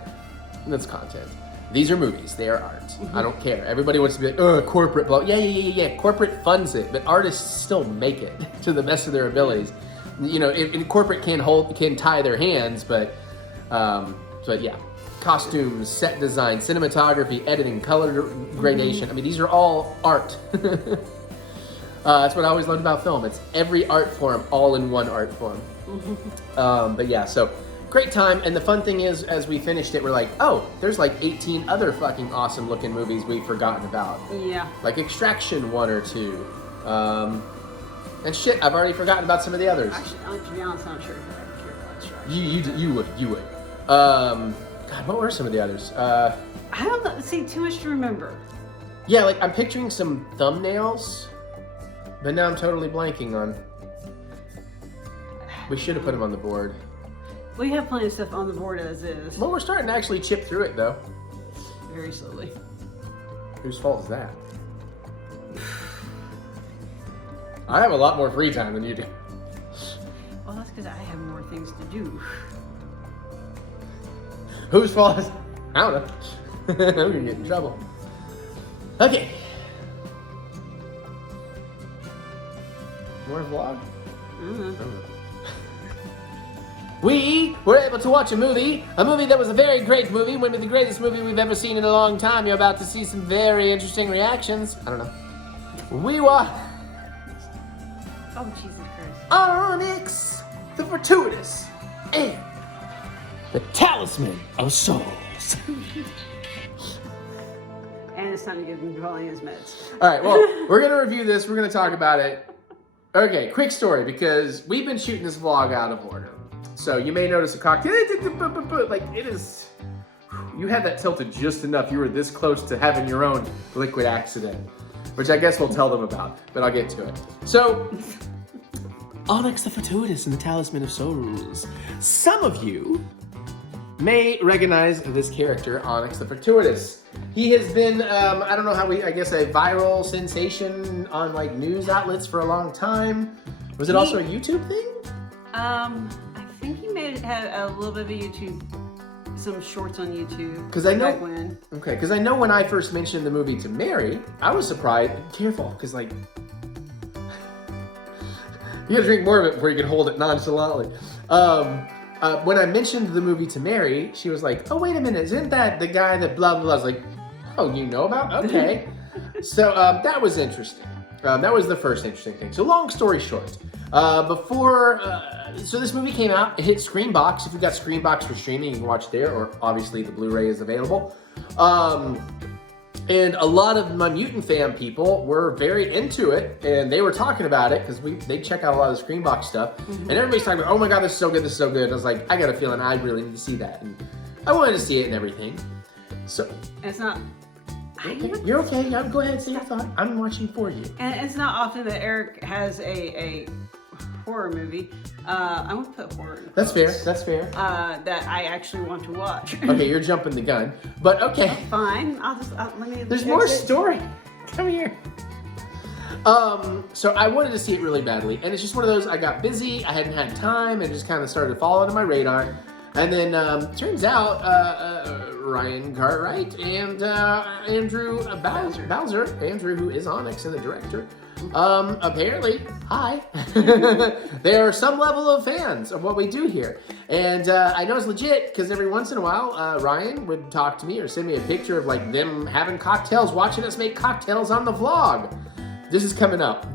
that's content. These are movies. They are art. I don't care. Everybody wants to be like, corporate blow. Yeah. Corporate funds it, but artists still make it to the best of their abilities. You know, corporate can tie their hands, but yeah. Costumes, set design, cinematography, editing, color gradation. I mean, these are all art. That's what I always loved about film. It's every art form all in one art form. But yeah, so great time. And the fun thing is, as we finished it, we're like, oh, there's like 18 other fucking awesome looking movies we've forgotten about. Yeah. Like Extraction 1 or 2. And shit, I've already forgotten about some of the others. Actually, to be honest, I'm not sure if I care about Extraction. You would. God, what were some of the others? I don't know. See, too much to remember. Yeah, like I'm picturing some thumbnails, but now I'm totally blanking on. We should have put them on the board. We have plenty of stuff on the board as is. Well, we're starting to actually chip through it, though. Very slowly. Whose fault is that? I have a lot more free time than you do. Well, that's because I have more things to do. Whose fault is? I don't know. We're gonna get in trouble. Okay. More vlog? We were able to watch a movie that was a very great movie, maybe the greatest movie we've ever seen in a long time. You're about to see some very interesting reactions. I don't know. We watched Oh, Jesus Christ. Onyx the Fortuitous and the Talisman of Souls. And it's time to give him calling his meds. All right, well, we're going to review this. We're going to talk about it. Okay, quick story, because we've been shooting this vlog out of order. So you may notice a cocktail, like it is, you had that tilted just enough. You were this close to having your own liquid accident, which I guess we'll tell them about, but I'll get to it. So, Onyx the Fortuitous and the Talisman of Souls. Some of you may recognize this character, Onyx the Fortuitous. He has been, I don't know how I guess a viral sensation on like news outlets for a long time. Was it also a YouTube thing? I think he had a little bit of a YouTube, some shorts on YouTube. Because I know, back when. Okay, because I know when I first mentioned the movie to Mary, I was surprised. Careful, because like, you gotta drink more of it before you can hold it nonchalantly. When I mentioned the movie to Mary, she was like, oh, wait a minute, isn't that the guy that blah, blah, blah? I was like, oh, you know about? Okay. So that was interesting. That was the first interesting thing. So long story short, so this movie came out, it hit Screenbox. If you've got Screenbox for streaming, you can watch there, or obviously the Blu-ray is available. And a lot of my Mutant Fam people were very into it, and they were talking about it, because they check out a lot of the Screenbox stuff, and everybody's talking about, oh my god, this is so good, this is so good. And I was like, I got a feeling I really need to see that, and I wanted to see it and everything. So It's not... okay. You're okay, go ahead, say your thought. I'm watching for you. And it's not often that Eric has a horror movie. I won't put horror in That's quotes, fair, that's fair. that I actually want to watch. Okay, you're jumping the gun, but okay. Fine, let me... There's more story. Come here. So I wanted to see it really badly, and it's just one of those, I got busy, I hadn't had time, and just kind of started to fall under my radar. And then turns out Ryan Cartwright and Andrew Bowser, Andrew, who is Onyx and the director, apparently, hi, there are some level of fans of what we do here. And I know it's legit, because every once in a while, Ryan would talk to me or send me a picture of like them having cocktails, watching us make cocktails on the vlog. This is coming up.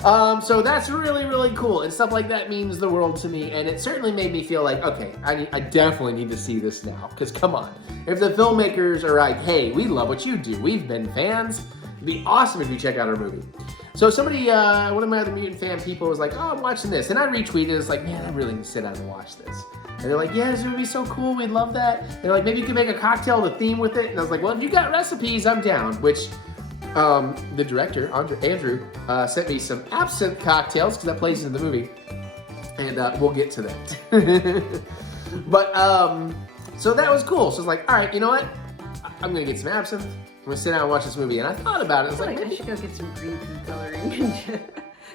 So that's really, really cool, and stuff like that means the world to me, and it certainly made me feel like, okay, I definitely need to see this now, because come on, if the filmmakers are like, hey, we love what you do, we've been fans, it'd be awesome if you check out our movie. So somebody, one of my other mutant fan people was like, oh, I'm watching this. And I retweeted, it's like, man, I really need to sit down and watch this. And they're like, yeah, this would be so cool, we'd love that. They're like, maybe you could make a cocktail with a theme with it. And I was like, well, if you got recipes, I'm down. Which, the director, Andrew, sent me some absinthe cocktails, because that plays in the movie. And we'll get to that. But, so that was cool. So I was like, all right, you know what? I'm gonna get some absinthe. I'm gonna sit down and watch this movie. And I thought about it. I was like, I should go get some green food coloring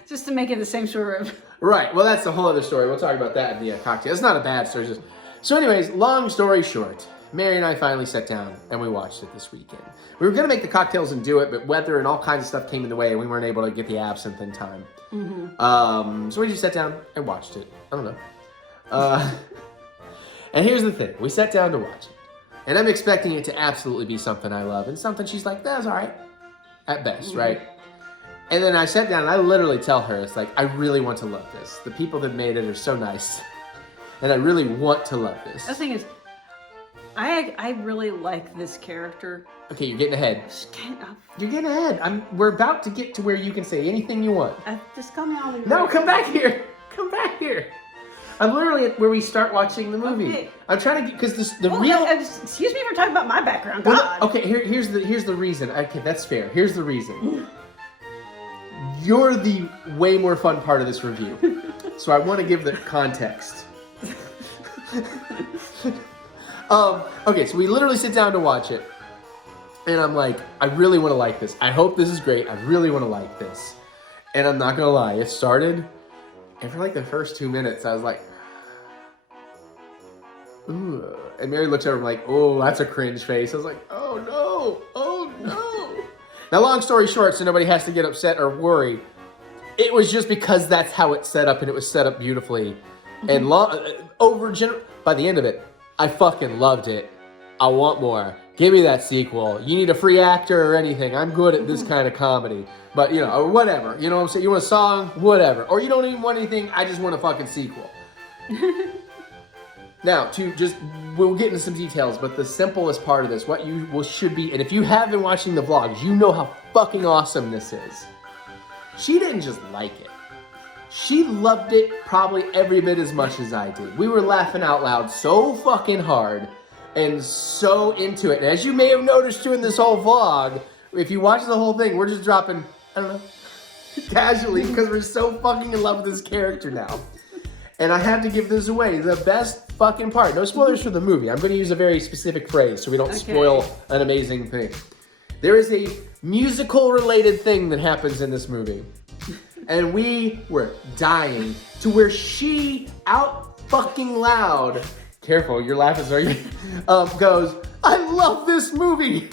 just to make it the same sort of. Right. Well, that's a whole other story. We'll talk about that in the cocktail. It's not a bad story. Just... So anyways, long story short, Mary and I finally sat down and we watched it this weekend. We were gonna make the cocktails and do it, but weather and all kinds of stuff came in the way and we weren't able to get the absinthe in time. So we just sat down and watched it. I don't know. And here's the thing. We sat down to watch it. And I'm expecting it to absolutely be something I love and something she's like, that's all right, at best, right? And then I sat down and I literally tell her, it's like, I really want to love this. The people that made it are so nice. And I really want to love this. The thing is, I really like this character. Okay, you're getting ahead. You're getting ahead. We're about to get to where you can say anything you want. Just call me all. No, come back here. Come back here. I'm literally at where we start watching the movie. Okay. I'm trying to get, because excuse me for talking about my background. God. Okay, here's the reason. Okay, that's fair. Here's the reason. You're the way more fun part of this review. So I want to give the context. Okay, so we literally sit down to watch it. And I'm like, I really want to like this. I hope this is great. I really want to like this. And I'm not going to lie. It started... And for like the first 2 minutes, I was like, ooh. And Mary looks over and like, oh, that's a cringe face. I was like, oh no, oh no. Now, long story short, so nobody has to get upset or worry, it was just because that's how it's set up and it was set up beautifully. And by the end of it, I fucking loved it. I want more. Give me that sequel. You need a free actor or anything. I'm good at this kind of comedy. But, you know, or whatever. You know what I'm saying? You want a song? Whatever. Or you don't even want anything. I just want a fucking sequel. Now, we'll get into some details, but the simplest part of this, what you should be, and if you have been watching the vlogs, you know how fucking awesome this is. She didn't just like it. She loved it probably every bit as much as I did. We were laughing out loud so fucking hard and so into it. And as you may have noticed during this whole vlog, if you watch the whole thing, we're just dropping, I don't know, casually, because we're so fucking in love with this character now. And I had to give this away. The best fucking part. No spoilers for the movie. I'm going to use a very specific phrase so we don't spoil an amazing thing. There is a musical related thing that happens in this movie. And we were dying to where she out fucking loud, careful, your laugh is very, goes, I love this movie.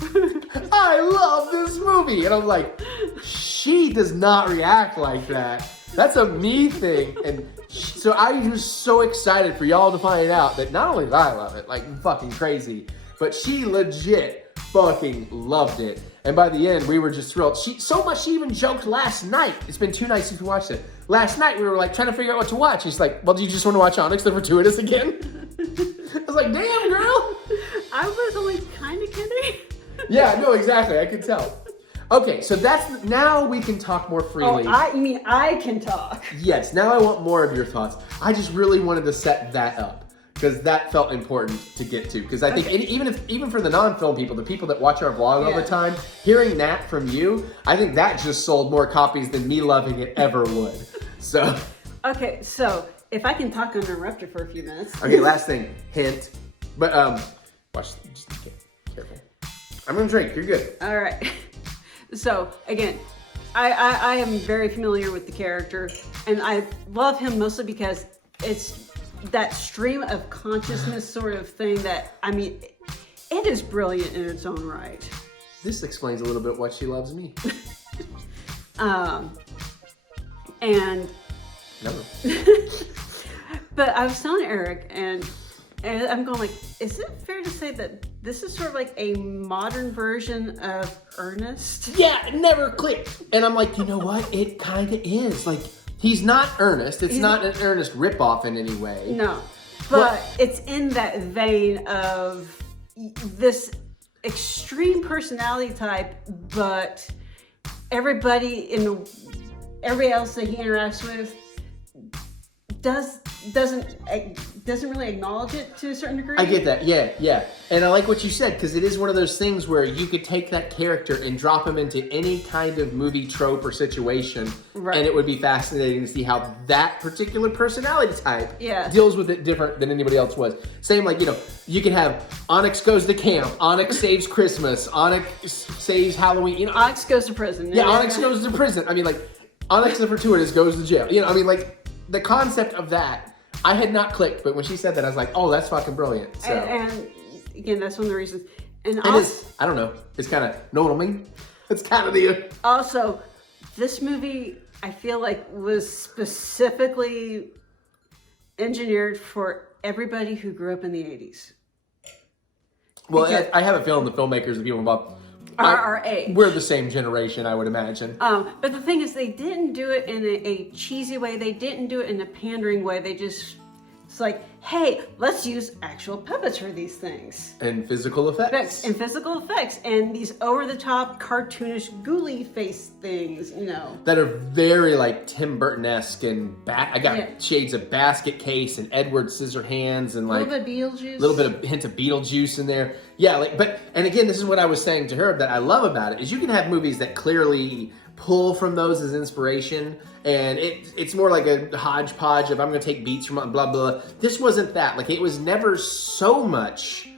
I love this movie. And I'm like, she does not react like that. That's a me thing. And so I was so excited for y'all to find out that not only did I love it, like fucking crazy, but she legit fucking loved it. And by the end, we were just thrilled. So much she even joked last night. It's been 2 nights since we watched it. Last night, we were like trying to figure out what to watch. She's like, well, do you just want to watch Onyx the Fortuitous again? I was like, damn, girl. I was only kind of kidding. Yeah, no, exactly. I could tell. Okay, so now we can talk more freely. Oh, you mean I can talk? Yes, now I want more of your thoughts. I just really wanted to set that up because that felt important to get to. Because I think even for the non-film people, the people that watch our vlog all the time, hearing that from you, I think that just sold more copies than me loving it ever would. So. Okay, so if I can talk uninterrupted for a few minutes. Okay, last thing, hint. But watch, just careful. I'm gonna drink. You're good. All right. So again, I am very familiar with the character, and I love him mostly because it's that stream of consciousness sort of thing that, I mean, it is brilliant in its own right. This explains a little bit why she loves me. And no. But I was telling Eric, and I'm going like, is it fair to say that this is sort of like a modern version of Ernest? Yeah, it never clicked. And I'm like, you know what? It kind of is. Like, he's not Ernest. It's not an Ernest ripoff in any way. No, but it's in that vein of this extreme personality type, but everybody in everybody else that he interacts with doesn't really acknowledge it to a certain degree. I get that, yeah. And I like what you said, because it is one of those things where you could take that character and drop him into any kind of movie trope or situation, Right. and it would be fascinating to see how that particular personality type Yeah. deals with it different than anybody else was. Same like, you can have Onyx goes to camp, Onyx saves Christmas, Onyx saves Halloween, Onyx goes to prison. Yeah, Onyx goes to prison. I mean, like, Onyx the Fortuitous goes to jail. The concept of that, I had not clicked, but when she said that, I was like, oh, that's fucking brilliant. So. And again, that's one of the reasons. And It also, is, I don't know, it's kind of, know what I mean? It's kind of the... also, this movie, I feel like, was specifically engineered for everybody who grew up in the 80s. Well, Because- I have a feeling the filmmakers, the people involved, Are our age. we're the same generation, I would imagine. But the thing is, they didn't do it in a cheesy way. They didn't do it in a pandering way. It's like, hey, let's use actual puppets for these things. And physical effects. And physical effects. And these over-the-top, cartoonish, ghouly face things, That are very, like, Tim Burton-esque, and I got Yeah. shades of Basket Case and Edward Scissorhands, and A like... little bit of Beetlejuice. A little bit of hint of Beetlejuice in there. Yeah, and again, this is what I was saying to her that I love about it, is you can have movies that clearly pull from those as inspiration, and it's more like a hodgepodge of I'm going to take beats from blah, blah. This wasn't that. Like, it was never so much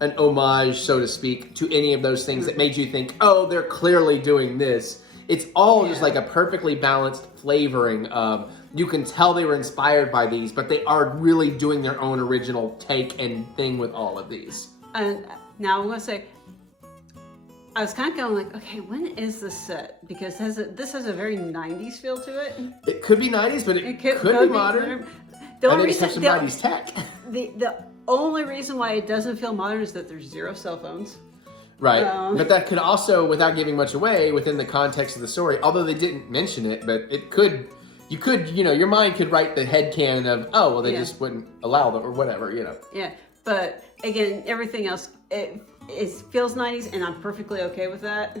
an homage, so to speak, to any of those things that made you think, oh, they're clearly doing this. It's all just like a perfectly balanced flavoring of, you can tell they were inspired by these, but they are really doing their own original take and thing with all of these. And now I'm going to say, I was kind of going like, okay, when is this set? Because this has a very 90s feel to it. It could be 90s, but it could be modern. The And only they just have reason, some 90s tech. the only reason why it doesn't feel modern is that there's 0 cell phones. Right. But that could also, without giving much away, within the context of the story, although they didn't mention it, but it could, your mind could write the headcanon of, oh, well, they just wouldn't allow them, or whatever, Yeah, but again, everything else, it feels 90s, and I'm perfectly okay with that.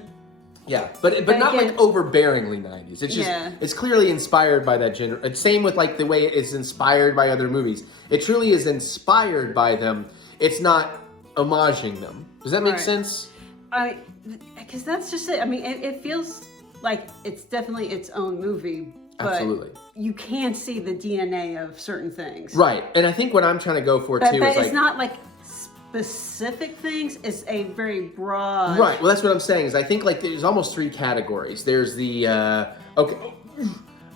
Yeah, but not again, like overbearingly 90s. It's just, it's clearly inspired by that genre. It's same with like the way it is inspired by other movies. It truly is inspired by them. It's not homaging them. Does that make sense? Because that's just it. I mean, it feels like it's definitely its own movie. But Absolutely. you can see the DNA of certain things. Right, and I think what I'm trying to go for too but is like... it's not like specific things. It's a very broad... Right, well that's what I'm saying, is I think like there's almost 3 categories. There's the, okay,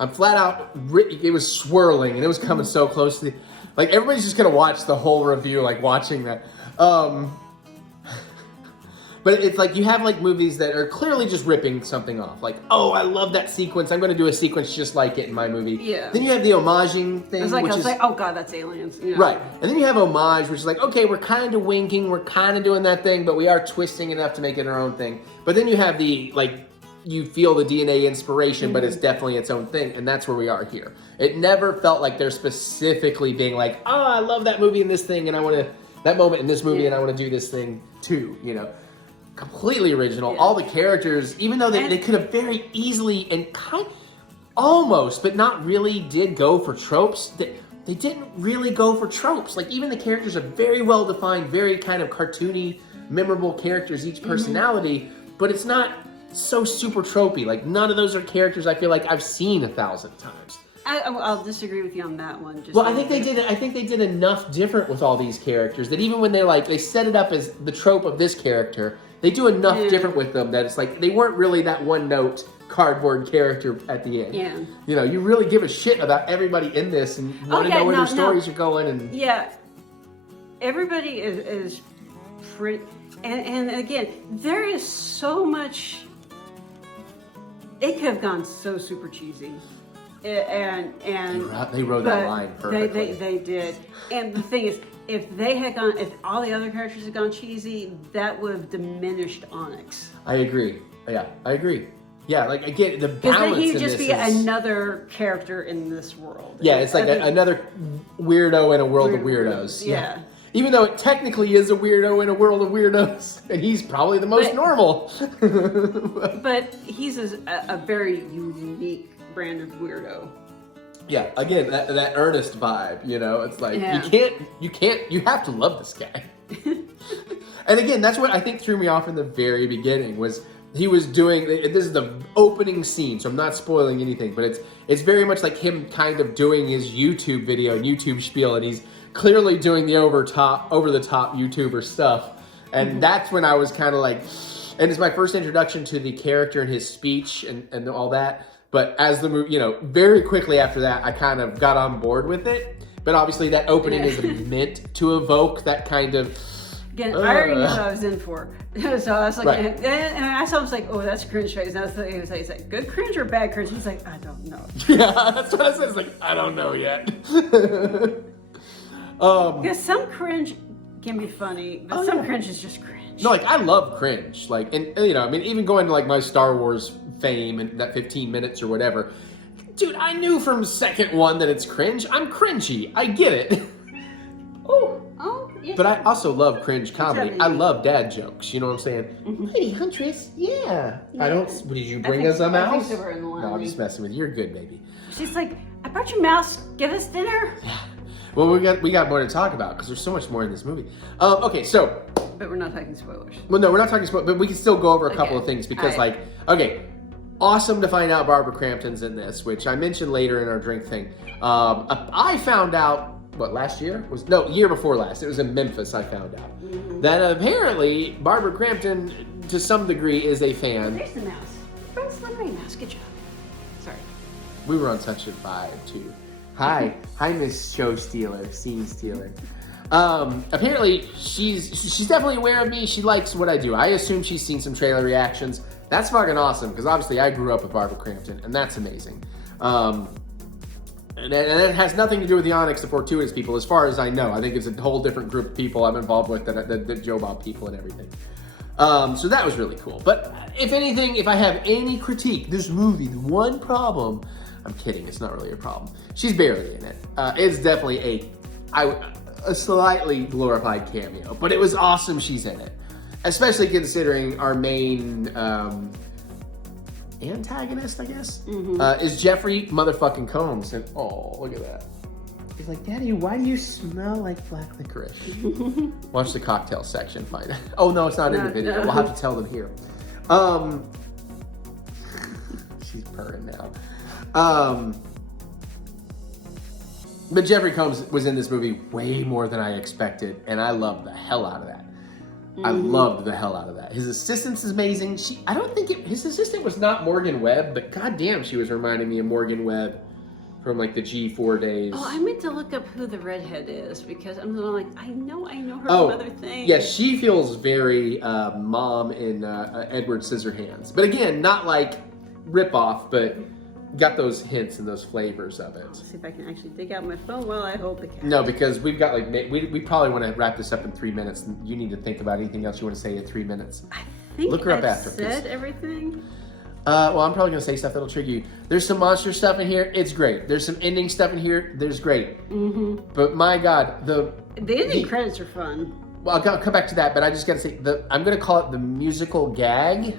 I'm flat out, it was swirling and it was coming so close to the, like everybody's just gonna watch the whole review, like watching that. But it's like you have like movies that are clearly just ripping something off. Like, oh, I love that sequence. I'm going to do a sequence just like it in my movie. Yeah. Then you have the homaging thing, I was like, oh god, that's aliens. Right. And then you have homage, which is like, okay, we're kind of winking, we're kind of doing that thing, but we are twisting enough to make it our own thing. But then you have the, like, you feel the DNA inspiration, but it's definitely its own thing, and that's where we are here. It never felt like they're specifically being like, oh, I love that movie and this thing, and I want to, that moment in this movie, and I want to do this thing too, Completely original. All the characters, even though they could have very easily and almost, but not really, did go for tropes, they didn't really go for tropes. Like, even the characters are very well defined, very kind of cartoony, memorable characters, each personality, but it's not so super tropey. Like, none of those are characters I feel like I've seen 1,000 times. I'll disagree with you on that one. Well, I think they did enough different with all these characters that even when they set it up as the trope of this character, they do enough different with them that it's like they weren't really that one-note cardboard character at the end. Yeah. You really give a shit about everybody in this and want to know where their stories are going. And yeah, everybody is pretty. And again, there is so much. It could have gone so super cheesy. And they wrote that line perfectly. They did. And the thing is, if all the other characters had gone cheesy, that would have diminished Onyx. I agree. Yeah, I agree. Yeah, like again, the balance Because he'd in just this be is, another character in this world. Yeah, it's like another weirdo in a world of weirdos. Yeah. Even though it technically is a weirdo in a world of weirdos, and he's probably the most normal. But he's a very unique brand of weirdo. Yeah, again, that earnest vibe, you know, it's like, Yeah. you have to love this guy. And again, that's what I think threw me off in the very beginning was he was doing, this is the opening scene, so I'm not spoiling anything, but it's very much like him kind of doing his YouTube video and YouTube spiel, and he's clearly doing the over the top YouTuber stuff. And that's when I was kind of like, and it's my first introduction to the character and his speech and all that. But as the movie, you know, very quickly after that, I kind of got on board with it. But obviously that opening is meant to evoke that kind of... Again, I already knew what I was in for. So I was like, Right. and I saw him, was like, oh, that's cringe face. And I was like, he's like, good cringe or bad cringe? He's like, I don't know. Yeah, that's what I said. It's like, I don't know yet. Because some cringe can be funny, but some cringe is just cringe. No, like, I love cringe. Like, and you know, I mean, even going to like my Star Wars fame and that 15 minutes or whatever. Dude, I knew from second one that it's cringe. I'm cringy. I get it. Oh, yeah. But I also love cringe comedy. Exactly. I love dad jokes. You know what I'm saying? Mm-hmm. Hey, Huntress, yeah. I don't. Did you bring think- us a I think mouse? so, we're in the No, I'm laundry. just messing with you. You're good, baby. She's like, I brought you mouse. Give us dinner. Well, we got more to talk about because there's so much more in this movie. Okay, so But we're not talking spoilers. well, no, we're not talking about, but we can still go over a couple Okay. of things because, All right. like, okay, awesome to find out Barbara Crampton's in this, which I mentioned later in our drink thing. I found out. What, last year? Year before last. It was in Memphis I found out. That apparently Barbara Crampton, to some degree, is a fan. There's the mouse. Where's the slippery mouse? Good job. Sorry. We were on such a vibe, too. Hi, Miss Show Stealer, Scene Stealer. Apparently, she's definitely aware of me. She likes what I do. I assume she's seen some trailer reactions. That's fucking awesome, because obviously I grew up with Barbara Crampton, and that's amazing. And it has nothing to do with the Onyx the Fortuitous people, as far as I know. I think it's a whole different group of people I'm involved with than the Joe Bob people and everything. So that was really cool. But if anything, if I have any critique, this movie, the one problem, I'm kidding, it's not really a problem. She's barely in it. It's definitely a slightly glorified cameo, but it was awesome she's in it. Especially considering our main antagonist, I guess, is Jeffrey motherfucking Combs. And oh, look at that. He's like, Daddy, why do you smell like black licorice? Watch the cocktail section, find out. Oh, no, it's not in the video. No. We'll have to tell them here. She's purring now. But Jeffrey Combs was in this movie way more than I expected, and I loved the hell out of that. I loved the hell out of that. His assistant's amazing. I don't think his assistant was not Morgan Webb, but goddamn, she was reminding me of Morgan Webb from like the G4 days. Oh, I meant to look up who the redhead is because I'm like, I know her Oh, from other things. yeah, she feels very mom in Edward Scissorhands. But again, not like ripoff, but got those hints and those flavors of it. Let's see if I can actually dig out my phone while I hold the camera. No, because we've got like, we probably want to wrap this up in 3 minutes. And you need to think about anything else you want to say in 3 minutes. I think Look her up I've after, said please. everything. Well, I'm probably going to say stuff that'll trigger you. There's some monster stuff in here. It's great. There's some ending stuff in here. There's great. But my God, The ending credits are fun. Well, I'll come back to that, but I just got to say, I'm going to call it the musical gag.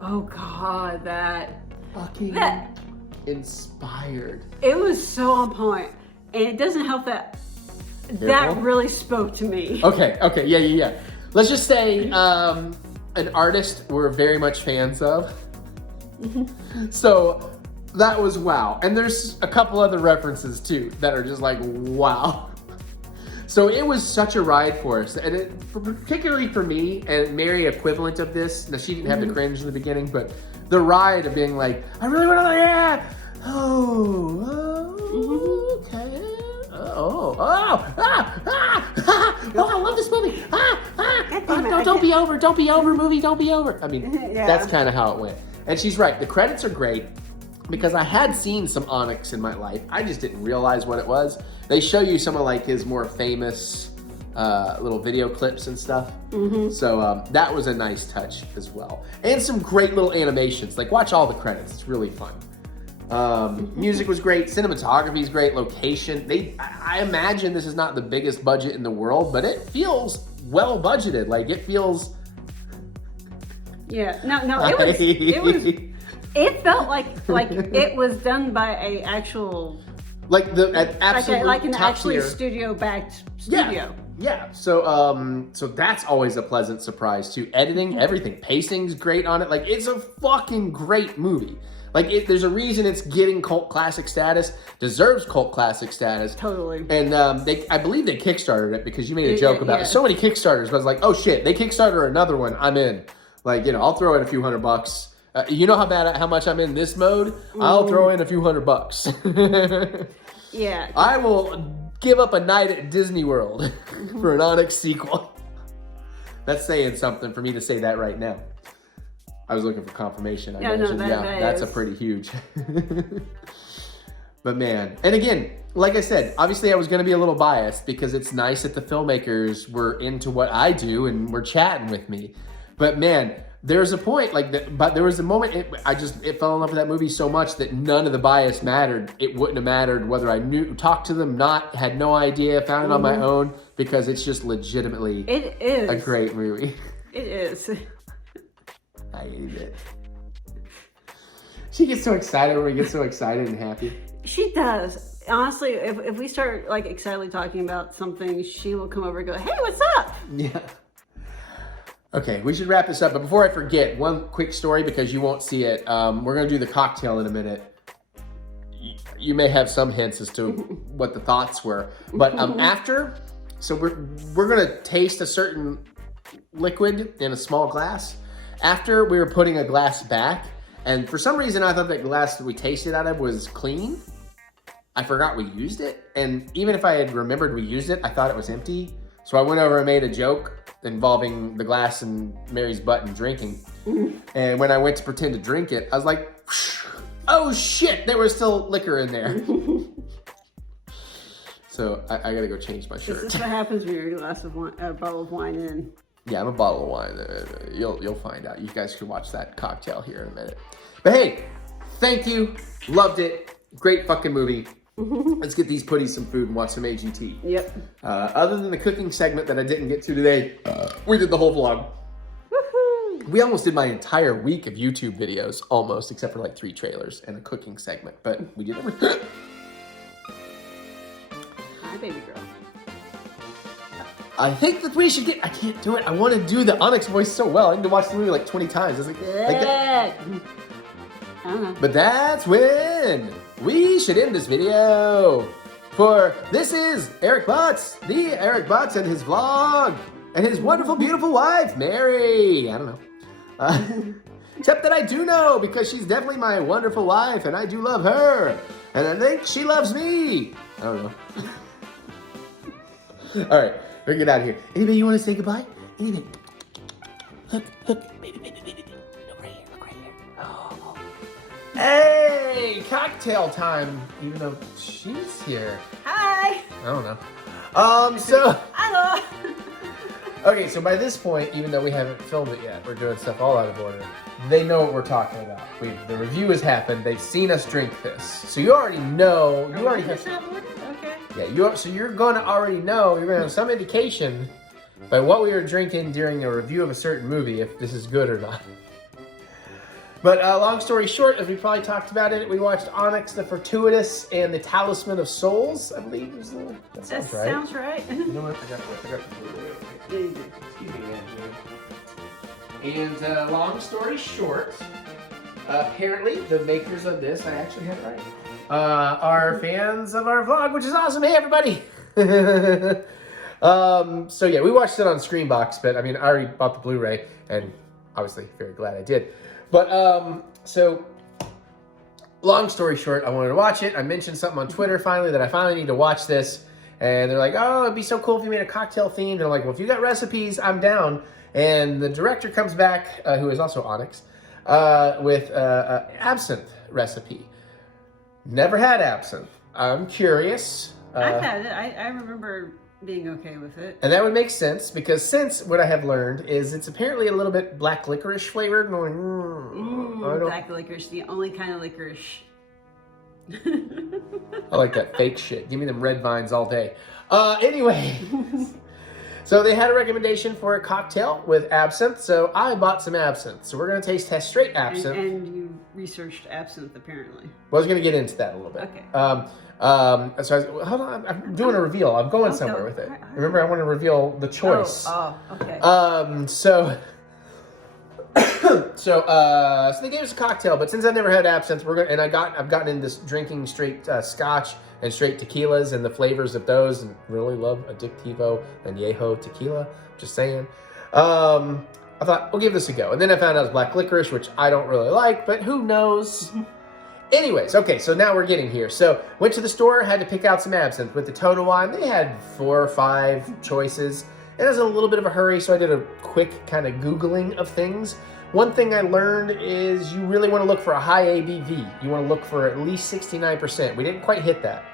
Oh God, Fucking that inspired. it was so on point, and it doesn't help that Careful. really spoke to me. Okay, yeah. Let's just say an artist we're very much fans of. So that was wow. And there's a couple other references too that are just like wow. So it was such a ride for us, and particularly for me and Mary, equivalent of this. Now she didn't have the cringe in the beginning, but the ride of being like, I really want to, yeah. Okay. Oh, I love this movie. No, don't be over, movie, don't be over. I mean, Yeah. that's kind of how it went. And she's right, the credits are great because I had seen some Onyx in my life. I just didn't realize what it was. They show you some of like his more famous little video clips and stuff. So that was a nice touch as well. And some great little animations. Like watch all the credits, it's really fun. Music was great, cinematography is great, location. I imagine this is not the biggest budget in the world, but it feels well budgeted. Like it feels. Yeah, no, it was It felt like it was done by a actual Like absolute like an top actually tier. studio-backed studio. Yeah. So that's always a pleasant surprise too. Editing, everything, pacing's great on it. Like it's a fucking great movie. Like there's a reason it's getting cult classic status. Deserves cult classic status. Totally. And I believe they kickstarted it because you made a joke about it. Yeah. So many kickstarters. But I was like, oh shit, they kickstarted another one. I'm in. Like I'll throw in a few $100. You know how much I'm in this mode? I'll throw in a few $100. Yeah. I will give up a night at Disney World for an Onyx sequel. That's saying something for me to say that right now. I was looking for confirmation. I mentioned, that's a pretty huge. But man, and again, like I said, obviously I was going to be a little biased because it's nice that the filmmakers were into what I do and were chatting with me. But man, there's a point but there was a moment it fell in love with that movie so much that none of the bias mattered. It wouldn't have mattered whether I talked to them, had no idea, found it on my own, because it's just legitimately a great movie. It is. I hate it. She gets so excited when we get so excited and happy. She does. Honestly, if we start like excitedly talking about something, she will come over and go, "Hey, what's up?" Yeah. Okay, we should wrap this up. But before I forget, one quick story because you won't see it. We're going to do the cocktail in a minute. You may have some hints as to what the thoughts were. But so we're going to taste a certain liquid in a small glass. After we were putting a glass back, and for some reason I thought that glass that we tasted out of was clean. I forgot we used it. And even if I had remembered we used it, I thought it was empty. So I went over and made a joke involving the glass and Mary's butt and drinking. And when I went to pretend to drink it, I was like, oh shit, there was still liquor in there. So I gotta go change my shirt. This is what happens when you're a bottle of wine in. Yeah, I'm a bottle of wine. You'll find out. You guys can watch that cocktail here in a minute. But hey, thank you. Loved it. Great fucking movie. Let's get these putties some food and watch some AGT. Yep. Other than the cooking segment that I didn't get to today, we did the whole vlog. Woohoo! We almost did my entire week of YouTube videos, almost, except for like 3 trailers and a cooking segment. But we did everything. Hi, baby girl. I think that we should I can't do it. I want to do the Onyx voice so well. I need to watch the movie like 20 times. I was like that. I don't know. But that's when we should end this video. For this is Eric Butts, the Eric Butts, and his vlog, and his wonderful, beautiful wife, Mary. I don't know. Except that I do know, because she's definitely my wonderful wife, and I do love her. And I think she loves me. I don't know. All right, we're gonna get out of here. Anybody you want to say goodbye? Anybody? Look, baby. Look right here. Oh. Hey, cocktail time. Even though she's here. Hi. I don't know. So. Hello. Okay, so by this point, even though we haven't filmed it yet, we're doing stuff all out of order. They know what we're talking about. The review has happened. They've seen us drink this, so you already know. You already have. Okay. Yeah, so you're going to already know. You're going to have some indication by what we were drinking during a review of a certain movie if this is good or not. But long story short, as we probably talked about it, we watched Onyx the Fortuitous and the Talisman of Souls, I believe was the. That sounds right. Sounds right. You know what? I got the blue. Excuse me, man. And long story short, apparently the makers of this, I actually have it right, are fans of our vlog, which is awesome. Hey, everybody! So yeah, we watched it on Screenbox, but I mean, I already bought the Blu-ray, and obviously very glad I did. But so long story short, I wanted to watch it. I mentioned something on Twitter finally that I finally need to watch this. And they're like, oh, it'd be so cool if you made a cocktail theme. And I'm like, well, if you got recipes, I'm down. And the director comes back, who is also Onyx, with absinthe recipe. Never had absinthe. I'm curious. I've had it. I remember being okay with it. And that would make sense because since what I have learned is it's apparently a little bit black licorice flavored. And I'm like, black licorice, the only kind of licorice. I like that fake shit. Give me them red vines all day. Anyway. So they had a recommendation for a cocktail with absinthe, so I bought some absinthe. So we're going to test straight absinthe. And you researched absinthe, apparently. Well, I was going to get into that a little bit. Okay. Hold on, I'm doing a reveal. I'm going somewhere with it. Remember, I want to reveal the choice. Oh, okay. So they gave us a cocktail, but since I've never had absinthe, I've gotten into this drinking straight Scotch and straight tequilas and the flavors of those, and really love Addictivo and Yeho tequila. Just saying. I thought we'll give this a go, and then I found out it was black licorice, which I don't really like, but who knows? Anyways, okay, so now we're getting here. So went to the store, had to pick out some absinthe. With the Total Wine, they had 4 or 5 choices. And I was in a little bit of a hurry, so I did a quick kind of Googling of things. One thing I learned is you really want to look for a high ABV. You want to look for at least 69%. We didn't quite hit that.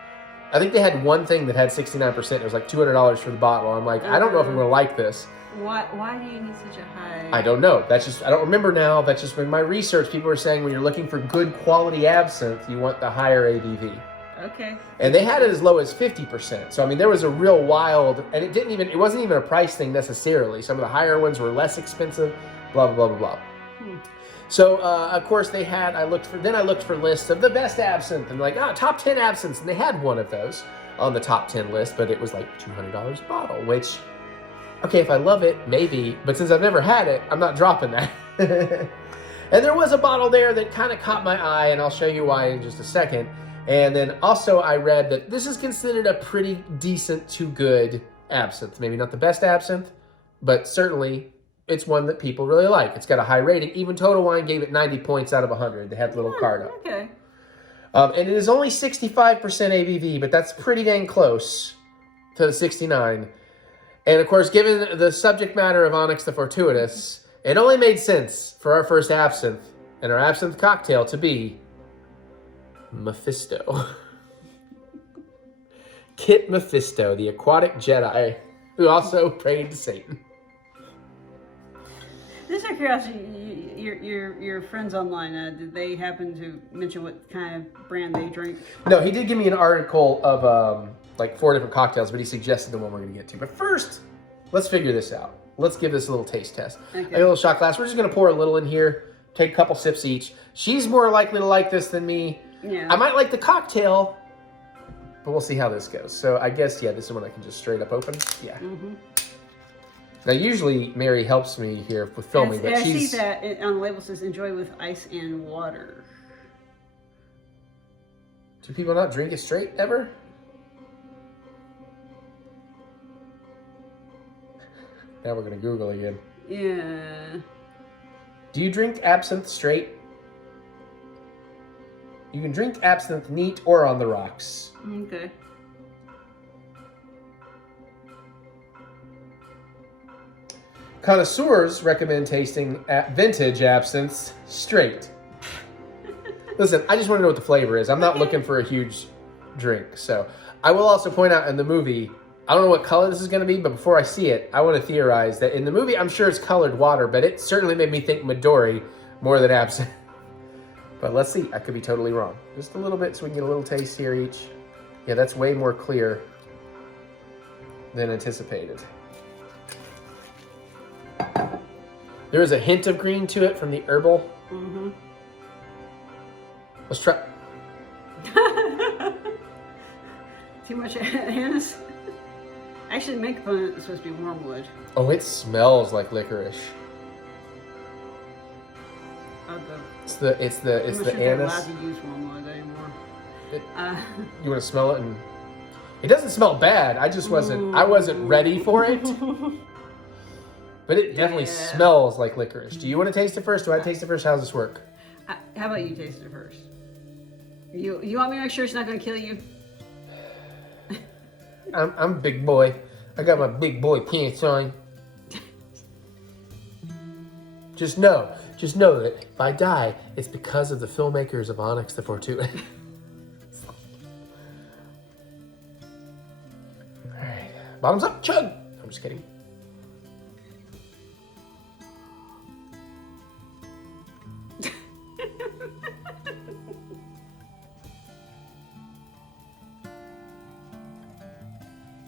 I think they had one thing that had 69%. It was like $200 for the bottle. I'm like, I don't know if I'm going to like this. Why do you need such a high... I don't know. That's just, I don't remember now. That's just when my research, people were saying when you're looking for good quality absinthe, you want the higher ABV. Okay. And they had it as low as 50%. So, I mean, there was a real wild, and it wasn't even a price thing necessarily. Some of the higher ones were less expensive, blah, blah, blah, blah, blah. So, of course, I looked for lists of the best absinthe, and like, top 10 absinthes, and they had one of those on the top 10 list, but it was like $200 a bottle, which, okay, if I love it, maybe, but since I've never had it, I'm not dropping that. And there was a bottle there that kind of caught my eye, and I'll show you why in just a second. And then also I read that this is considered a pretty decent to good absinthe. Maybe not the best absinthe, but certainly it's one that people really like. It's got a high rating. Even Total Wine gave it 90 points out of 100. They had the little card up. Okay. And it is only 65% ABV, but that's pretty dang close to the 69. And of course, given the subject matter of Onyx the Fortuitous, it only made sense for our first absinthe and our absinthe cocktail to be Mephisto. Kit Mephisto, the aquatic Jedi, who also prayed to Satan. Just out of curiosity, your friends online, did they happen to mention what kind of brand they drink? No, he did give me an article of like 4 different cocktails, but he suggested the one we're going to get to. But first, let's figure this out. Let's give this a little taste test. Okay. I got a little shot glass. We're just going to pour a little in here, take a couple sips each. She's more likely to like this than me. Yeah. I might like the cocktail, but we'll see how this goes. So I guess, yeah, this is one I can just straight up open. Yeah. Mm-hmm. Now, usually Mary helps me here with filming, but I she's... see that on the label says enjoy with ice and water. Do people not drink it straight ever? Now we're going to Google again. Yeah. Do you drink absinthe straight? You can drink absinthe neat or on the rocks. Okay. Connoisseurs recommend tasting vintage absinthe straight. Listen, I just want to know what the flavor is. I'm not looking for a huge drink. So I will also point out in the movie, I don't know what color this is going to be, but before I see it, I want to theorize that in the movie, I'm sure it's colored water, but it certainly made me think Midori more than absinthe. But let's see. I could be totally wrong. Just a little bit so we can get a little taste here each. Yeah, that's way more clear than anticipated. There is a hint of green to it from the herbal. Mm-hmm. Let's try. Too much anise? Actually, the main component is supposed to be wormwood. Oh, it smells like licorice. It's the I'm not sure anise. they're allowed to use wormwood anymore. You want to smell it, and it doesn't smell bad. I just wasn't ready for it. But it definitely smells like licorice. Do you want to taste it first? Do I taste it first? How does this work? How about you taste it first? You want me to make sure it's not going to kill you? I'm a big boy. I got my big boy pants on. Just know that if I die, it's because of the filmmakers of Onyx the Fortuitous. All right, bottoms up, chug. I'm just kidding.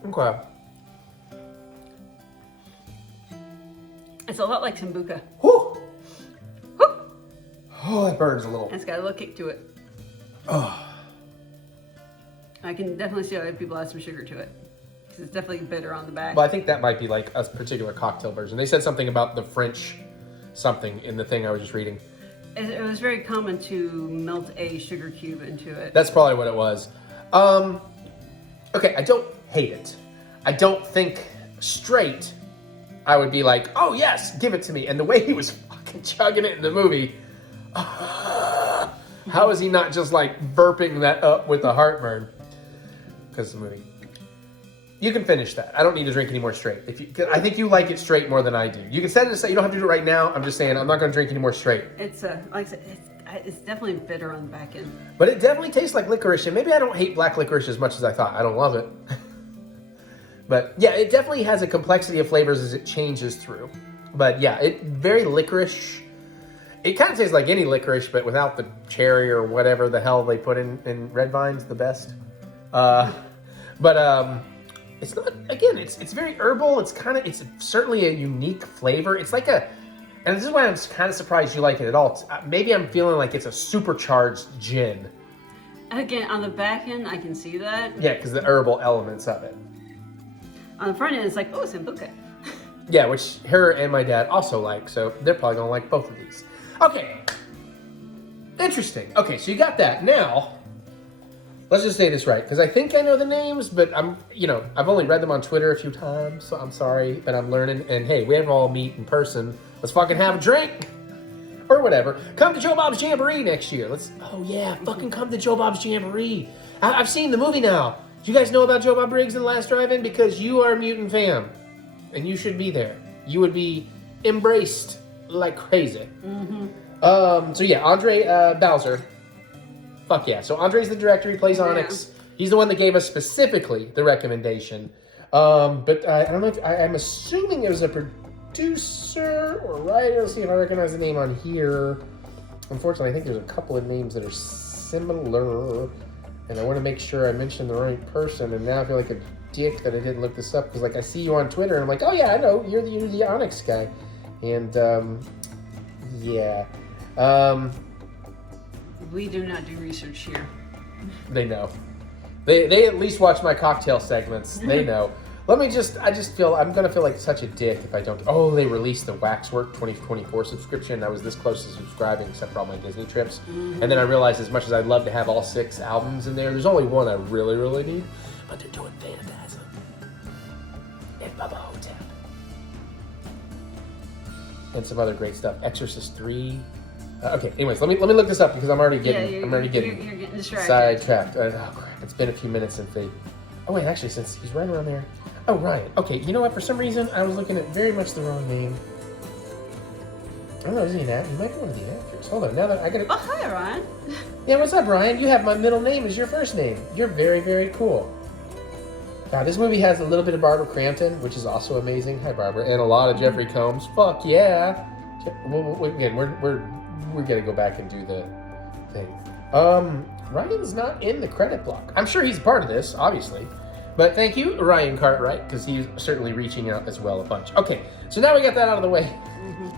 Okay. It's a lot like Sambuca. Whew. Oh, that burns a little. And it's got a little kick to it. Oh. I can definitely see why people add some sugar to it. Because it's definitely bitter on the back. Well, I think that might be like a particular cocktail version. They said something about the French something in the thing I was just reading. It was very common to melt a sugar cube into it. That's probably what it was. Okay, I don't hate it. I don't think straight I would be like, oh yes, give it to me. And the way he was fucking chugging it in the movie, how is he not just like burping that up with the heartburn? Because the movie. You can finish that. I don't need to drink any more straight. I think you like it straight more than I do. You can set it aside. You don't have to do it right now. I'm just saying I'm not going to drink any more straight. It's like I said, it's definitely bitter on the back end. But it definitely tastes like licorice, and maybe I don't hate black licorice as much as I thought. I don't love it. But yeah, it definitely has a complexity of flavors as it changes through. But yeah, it very licorice. It kind of tastes like any licorice, but without the cherry or whatever the hell they put in red vines, the best. It's not, again, it's very herbal. It's certainly a unique flavor. It's like and this is why I'm kind of surprised you like it at all. Maybe I'm feeling like it's a supercharged gin. Again, on the back end, I can see that. Yeah, because the herbal elements of it. On the front end, it's like, oh, Sambuca. Yeah, which her and my dad also like, so they're probably gonna like both of these. Okay. Interesting. Okay, so you got that. Now, let's just say this right, because I think I know the names, but I've only read them on Twitter a few times, so I'm sorry, but I'm learning. And hey, we have to all meet in person. Let's fucking have a drink. Or whatever. Come to Joe Bob's Jamboree next year. Oh yeah, fucking come to Joe Bob's Jamboree. I've seen the movie now. Do you guys know about Joe Bob Briggs and the Last Drive-In? Because you are a mutant fam. And you should be there. You would be embraced like crazy. Mm-hmm. So yeah, Andre Bowser. Fuck yeah. So Andre's the director. He plays Onyx. He's the one that gave us specifically the recommendation. But I don't know. I'm assuming it was a producer or writer. Let's see if I recognize the name on here. Unfortunately, I think there's a couple of names that are similar. And I want to make sure I mention the right person. And now I feel like a dick that I didn't look this up. Because like I see you on Twitter and I'm like, oh yeah, I know. You're the Onyx guy. And yeah. We do not do research here. They know. They at least watch my cocktail segments. They know. I just feel, I'm going to feel like such a dick if I don't. Oh, they released the Waxwork 2024 subscription. I was this close to subscribing except for all my Disney trips. Mm-hmm. And then I realized as much as I'd love to have all 6 albums in there's only one I really, really need. But they're doing Phantasm and Bubba Hotep. And some other great stuff. Exorcist 3. Okay, anyways, let me look this up because I'm already getting you're getting distracted. Sidetracked. Oh crap, it's been a few minutes since they. Oh wait, actually, since he's right around there. Oh, Ryan. Okay, you know what? For some reason, I was looking at very much the wrong name. I don't know, is he an actor? He might be one of the actors. Hold on, now that I gotta. Oh, hi, Ryan. Yeah, what's up, Ryan? You have my middle name as your first name. You're very, very cool. God, this movie has a little bit of Barbara Crampton, which is also amazing. Hi, Barbara, and a lot of Jeffrey Combs. Fuck yeah. Again, we're gonna go back and do the thing. Ryan's not in the credit block. I'm sure he's a part of this, obviously. But thank you, Ryan Cartwright, because he's certainly reaching out as well a bunch. Okay, so now we got that out of the way. Mm-hmm.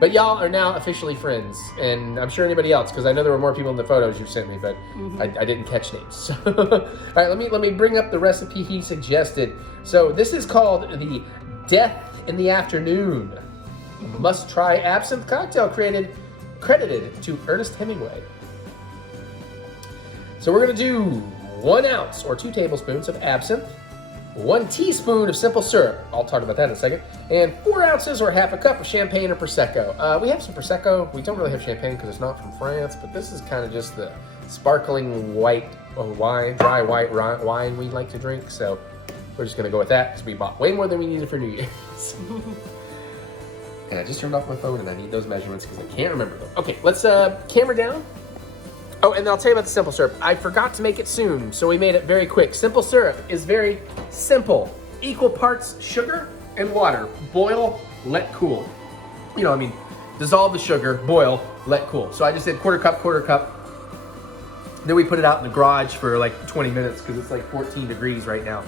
But y'all are now officially friends, and I'm sure anybody else, because I know there were more people in the photos you sent me, but I didn't catch names. So, all right, let me bring up the recipe he suggested. So this is called the Death in the Afternoon. Must-try absinthe cocktail credited to Ernest Hemingway. So we're going to do 1 ounce or 2 tablespoons of absinthe, 1 teaspoon of simple syrup, I'll talk about that in a second, and 4 ounces or half a cup of champagne or Prosecco. We have some Prosecco. We don't really have champagne because it's not from France, but this is kind of just the sparkling white wine, dry white wine we like to drink. So we're just going to go with that because we bought way more than we needed for New Year's. And I just turned off my phone and I need those measurements because I can't remember them. Okay, let's camera down. Oh, and I'll tell you about the simple syrup. I forgot to make it soon, so we made it very quick. Simple syrup is very simple. Equal parts sugar and water. Boil, let cool. Dissolve the sugar, boil, let cool. So I just did quarter cup. Then we put it out in the garage for like 20 minutes because it's like 14 degrees right now.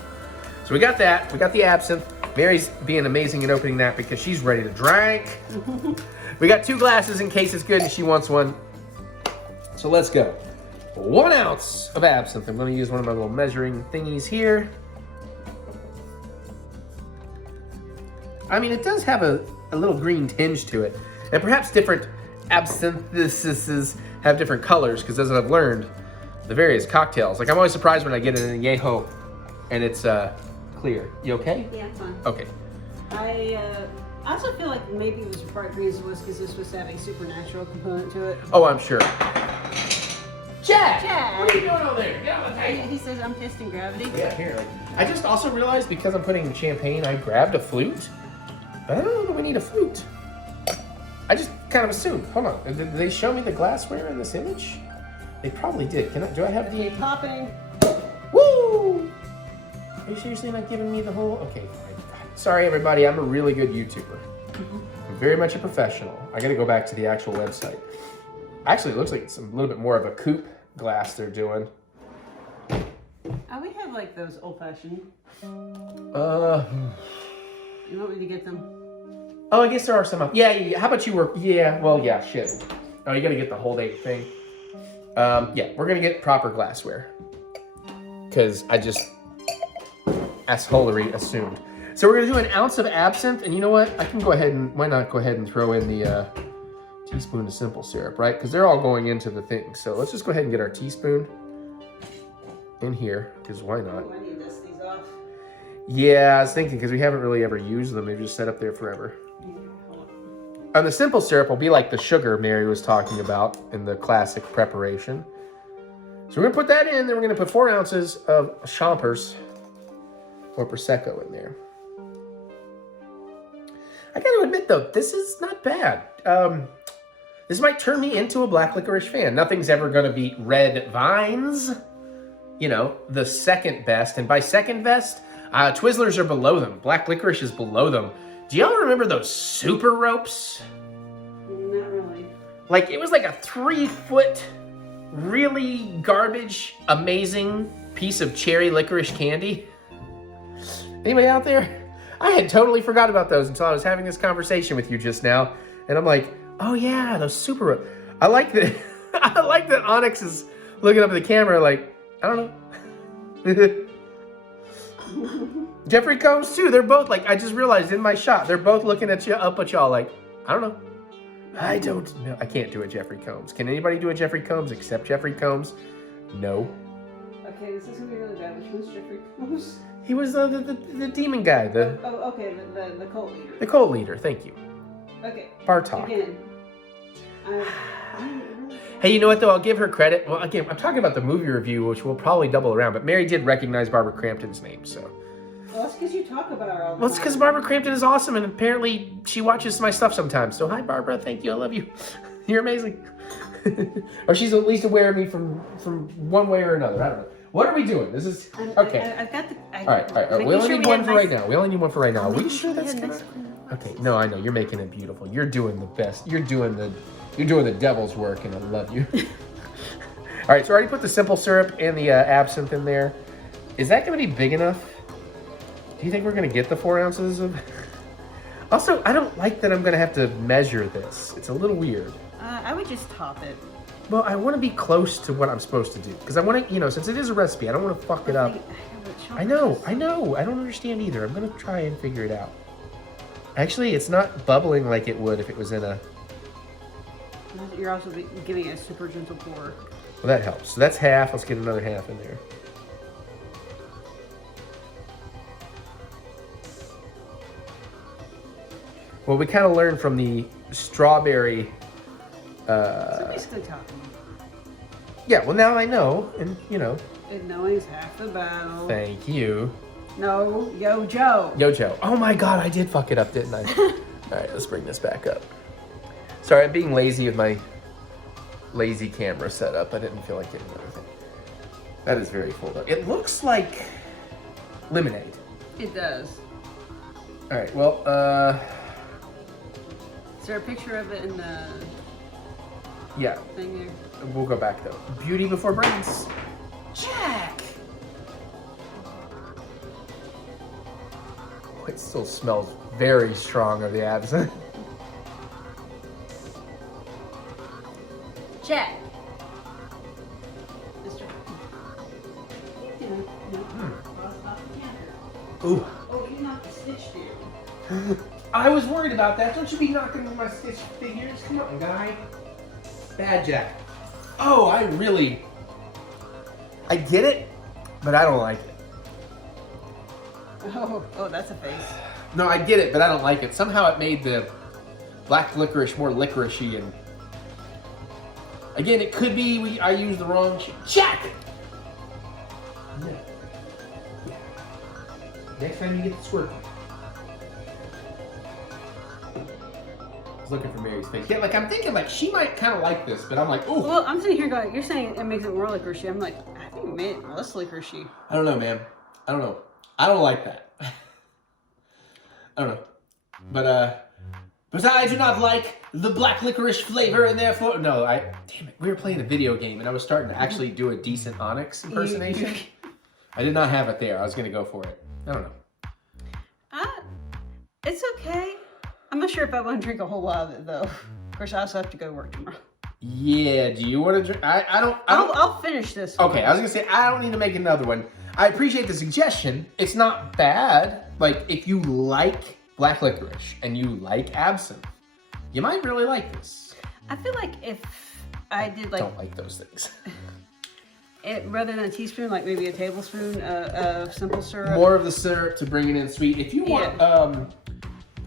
So we got that. We got the absinthe. Mary's being amazing at opening that because she's ready to drink. We got 2 glasses in case it's good and she wants one. So let's go. 1 ounce of absinthe. I'm going to use one of my little measuring thingies here. I mean, it does have a little green tinge to it. And perhaps different absinthes have different colors because as I've learned, the various cocktails. Like I'm always surprised when I get it in a Yeho and it's clear. You okay? Yeah, I'm fine. Okay. I also feel like maybe it was bright green was because this was to have a supernatural component to it. Oh, I'm sure. Jack! Jack! What are you doing over there? Get on the table. He says I'm testing gravity. Yeah, here. I just also realized because I'm putting champagne, I grabbed a flute. But I don't know that we need a flute. I just kind of assumed. Hold on. Did they show me the glassware in this image? They probably did. Do I have the... Popping. Woo! Are you seriously not giving me the whole... Okay, fine. Sorry, everybody. I'm a really good YouTuber. I'm very much a professional. I got to go back to the actual website. Actually, it looks like it's a little bit more of a coupe glass they're doing. Oh, we have like those old-fashioned. You want me to get them? Oh, I guess there are some. Yeah. How about you work? Yeah. Well, yeah. Shit. Oh, you got to get the whole date thing. Yeah, we're gonna get proper glassware because I just assholery assumed. So we're gonna do 1 ounce of absinthe, and you know what? I can go ahead and why not go ahead and throw in the teaspoon of simple syrup, right? Because they're all going into the thing. So let's just go ahead and get our teaspoon in here because why not? Oh, I need to dust these off. Yeah, I was thinking because we haven't really ever used them. They've just set up there forever. And the simple syrup will be like the sugar Mary was talking about in the classic preparation. So we're gonna put that in, then we're gonna put 4 ounces of Champers or Prosecco in there. I gotta admit though, this is not bad. This might turn me into a black licorice fan. Nothing's ever gonna beat Red Vines, you know, the second best. And by second best, Twizzlers are below them. Black licorice is below them. Do y'all remember those super ropes? Not really. Like, it was like a 3-foot, really garbage, amazing piece of cherry licorice candy. Anybody out there? I had totally forgot about those until I was having this conversation with you just now. And I'm like, oh yeah, those super ropes. I like that. I like that Onyx is looking up at the camera like, I don't know. Jeffrey Combs too. They're both like, I just realized in my shot, they're both looking at you, up at y'all like, I don't know. I don't know. I can't do a Jeffrey Combs. Can anybody do a Jeffrey Combs except Jeffrey Combs? No. Okay, this is gonna be really bad. Which one's Jeffrey Combs? He was the demon guy, Okay, the cult leader. the cult leader. Thank you. Okay. Bartok. Again. Hey, you know what though? I'll give her credit. Well, again, I'm talking about the movie review, which will probably double around, but Mary did recognize Barbara Crampton's name, so. Well, that's because you talk about her all the time. Well, it's because Barbara Crampton is awesome, and apparently she watches my stuff sometimes. So, hi, Barbara. Thank you. I love you. You're amazing. Or she's at least aware of me from one way or another. I don't know. What are we doing? This is okay. I've got the. All right. We only need one for right now. We only need one for right now. Are we sure that's gonna? Okay. No, I know you're making it beautiful. You're doing the best. You're doing the devil's work, and I love you. All right. So I already put the simple syrup and the absinthe in there. Is that going to be big enough? Do you think we're going to get the 4 ounces of... Also, I don't like that I'm going to have to measure this. It's a little weird. I would just top it. Well, I want to be close to what I'm supposed to do. Because I want to, you know, since it is a recipe, I don't want to fuck it up. I know. I don't understand either. I'm going to try and figure it out. Actually, it's not bubbling like it would if it was in a... You're also giving it a super gentle pour. Well, that helps. So that's half. Let's get another half in there. Well, we kind of learned from the strawberry... So basically topping. Yeah, well, now I know, and, you know... And knowing is half the battle. Thank you. No, Yo Joe. Yo, Joe. Oh my god, I did fuck it up, didn't I? Alright, let's bring this back up. Sorry, I'm being lazy with my lazy camera setup. I didn't feel like getting everything. That is very full up. It looks like lemonade. It does. Alright, well, Is there a picture of it in the yeah. thing there? We'll go back, though. Beauty before brains. Jack! it still smells very strong of the absinthe. Check. Mister. Ooh. Oh, you knocked the stitch down. I was worried about that. Don't you be knocking my Stitch figures. Come on, guy. Bad Jack. Oh, I get it, but I don't like it. Oh, that's a face. No, I get it, but I don't like it. Somehow it made the black licorice more licoricey, and again, it could be I used the wrong check. Yeah. Next time you get the squirt. I was looking for Mary's face. Yeah, like I'm thinking like she might kind of like this, but I'm like, ooh. Well, I'm sitting here going, you're saying it makes it more licoricey. I'm like, I think it made it less licoricey. I don't know, man. I don't know. I don't like that. I don't know. But I do not like the black licorice flavor, and therefore damn it. We were playing a video game and I was starting to actually do a decent Onyx impersonation. I did not have it there. I was gonna go for it. I don't know. It's okay. I'm not sure if I want to drink a whole lot of it though. Of course, I also have to go to work tomorrow. Yeah, do you want to drink? I don't. I'll finish this one. Okay, I was gonna say I don't need to make another one. I appreciate the suggestion. It's not bad. Like if you like black licorice and you like absinthe, you might really like this. I feel like if I did like Don't like those things. it rather than a teaspoon, like maybe a tablespoon of simple syrup. More of the syrup to bring it in sweet. If you want,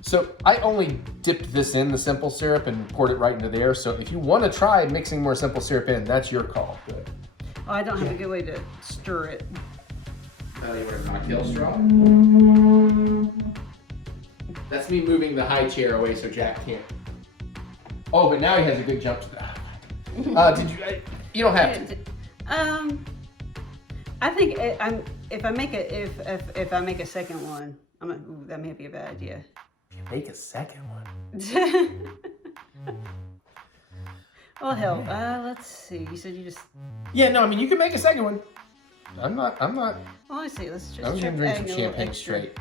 so I only dipped this in the simple syrup and poured it right into there. So if you want to try mixing more simple syrup in, that's your call. Good. Oh, I don't have a good way to stir it. Now you want a cocktail straw? That's me moving the high chair away so Jack can't. Oh, but now he has a good jump to that. Did you? You don't have to. I think if I make a second one, that may be a bad idea. Make a second one. Well, hell, let's see. You said you just. Yeah, no, I mean you can make a second one. I'm not. Well, let's see. Let's just. I'm gonna drink some champagne extra, straight.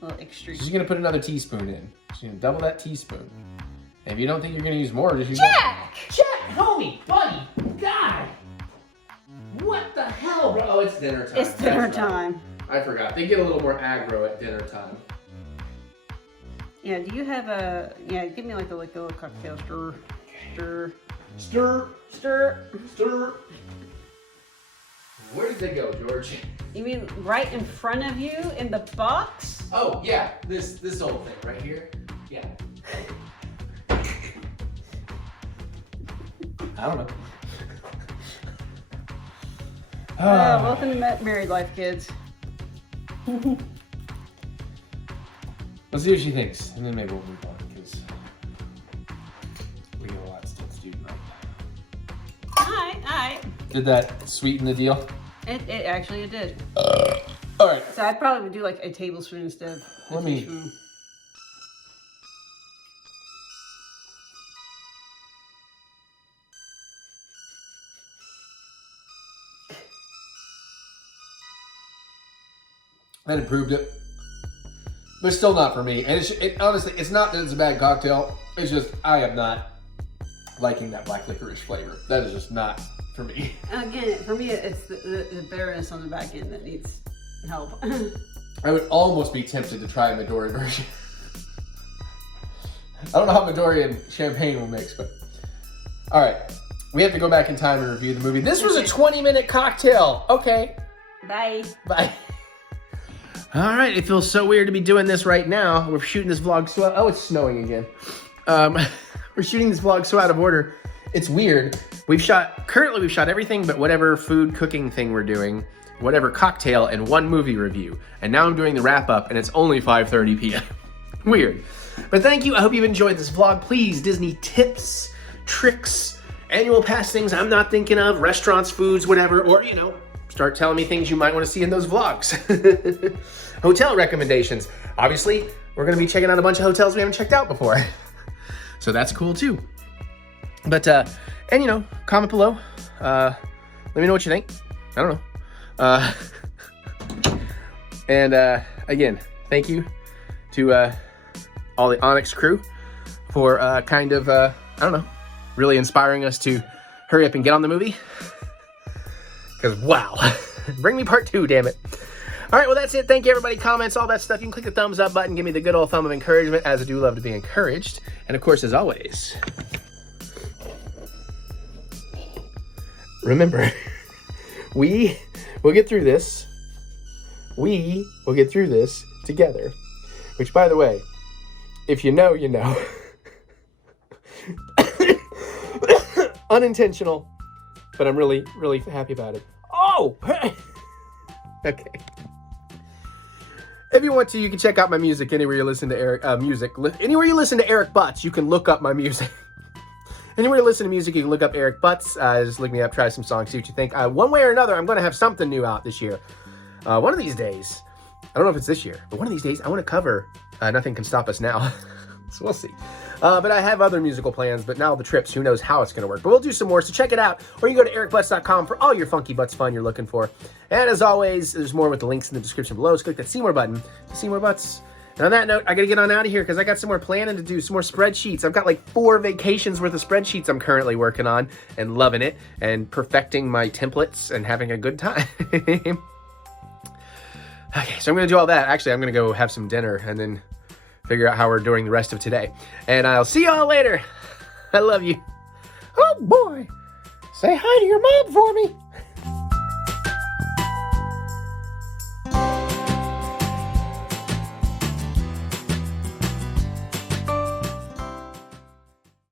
A little extra. She's gonna put another teaspoon in. She's gonna double that teaspoon. And if you don't think you're gonna use more, just use. Jack! Homie, buddy, God. What the hell, bro? Oh, it's dinner time. It's dinner time. I forgot. They get a little more aggro at dinner time. Yeah. Do you have a? Yeah. Give me like a little cocktail stir. Stir. Where did they go, George? You mean right in front of you in the box? Oh yeah, this old thing right here. Yeah. I don't know. Welcome to married life, kids. Let's see what she thinks, and then maybe we'll move on because we got a lot still to do tonight. Alright. Did that sweeten the deal? It actually did. All right. So I'd probably do like a tablespoon instead of a Let me- teaspoon. That improved it, but still not for me. And honestly, it's not that it's a bad cocktail. It's just I am not liking that black licorice flavor. That is just not for me. Again, for me, it's the bitterness on the back end that needs help. I would almost be tempted to try a Midori version. I don't know how Midori and champagne will mix, but all right. We have to go back in time and review the movie. This was a 20-minute cocktail. Okay. Bye. Bye. All right, it feels so weird to be doing this right now. We're shooting this vlog so oh, it's snowing again. We're shooting this vlog so out of order. It's weird. Currently we've shot everything but whatever food cooking thing we're doing, whatever cocktail, and one movie review. And now I'm doing the wrap up and it's only 5:30 p.m. Weird. But thank you. I hope you've enjoyed this vlog. Please, Disney tips, tricks, annual pass things I'm not thinking of, restaurants, foods, whatever, or start telling me things you might want to see in those vlogs. Hotel recommendations. Obviously, we're going to be checking out a bunch of hotels we haven't checked out before. So that's cool too. But, and comment below. Let me know what you think. I don't know. And again, thank you to all the Onyx crew for kind of, I don't know, really inspiring us to hurry up and get on the movie. Because, wow. Bring me part 2, damn it. All right, well, that's it. Thank you, everybody. Comments, all that stuff. You can click the thumbs up button. Give me the good old thumb of encouragement, as I do love to be encouraged. And, of course, as always, remember, we will get through this. We will get through this together. Which, by the way, if you know, you know. Unintentional, but I'm really, really happy about it. Oh! Okay. If you want to, you can check out my music anywhere you listen to anywhere you listen to TheEricButts, you can look up my music. Anywhere you listen to music, you can look up TheEricButts. Just look me up, try some songs, see what you think. One way or another, I'm going to have something new out this year. One of these days, I don't know if it's this year, but one of these days, I want to cover Nothing Can Stop Us Now. So we'll see. But I have other musical plans, but now the trips, who knows how it's going to work. But we'll do some more, so check it out. Or you can go to TheEricButts.com for all your funky butts fun you're looking for. And as always, there's more with the links in the description below. So click that see more button to see more butts. And on that note, I got to get on out of here because I got some more planning to do, some more spreadsheets. I've got like 4 vacations worth of spreadsheets I'm currently working on and loving it and perfecting my templates and having a good time. Okay, so I'm going to do all that. Actually, I'm going to go have some dinner and then figure out how we're doing the rest of today. And I'll see y'all later. I love you. Oh boy. Say hi to your mom for me.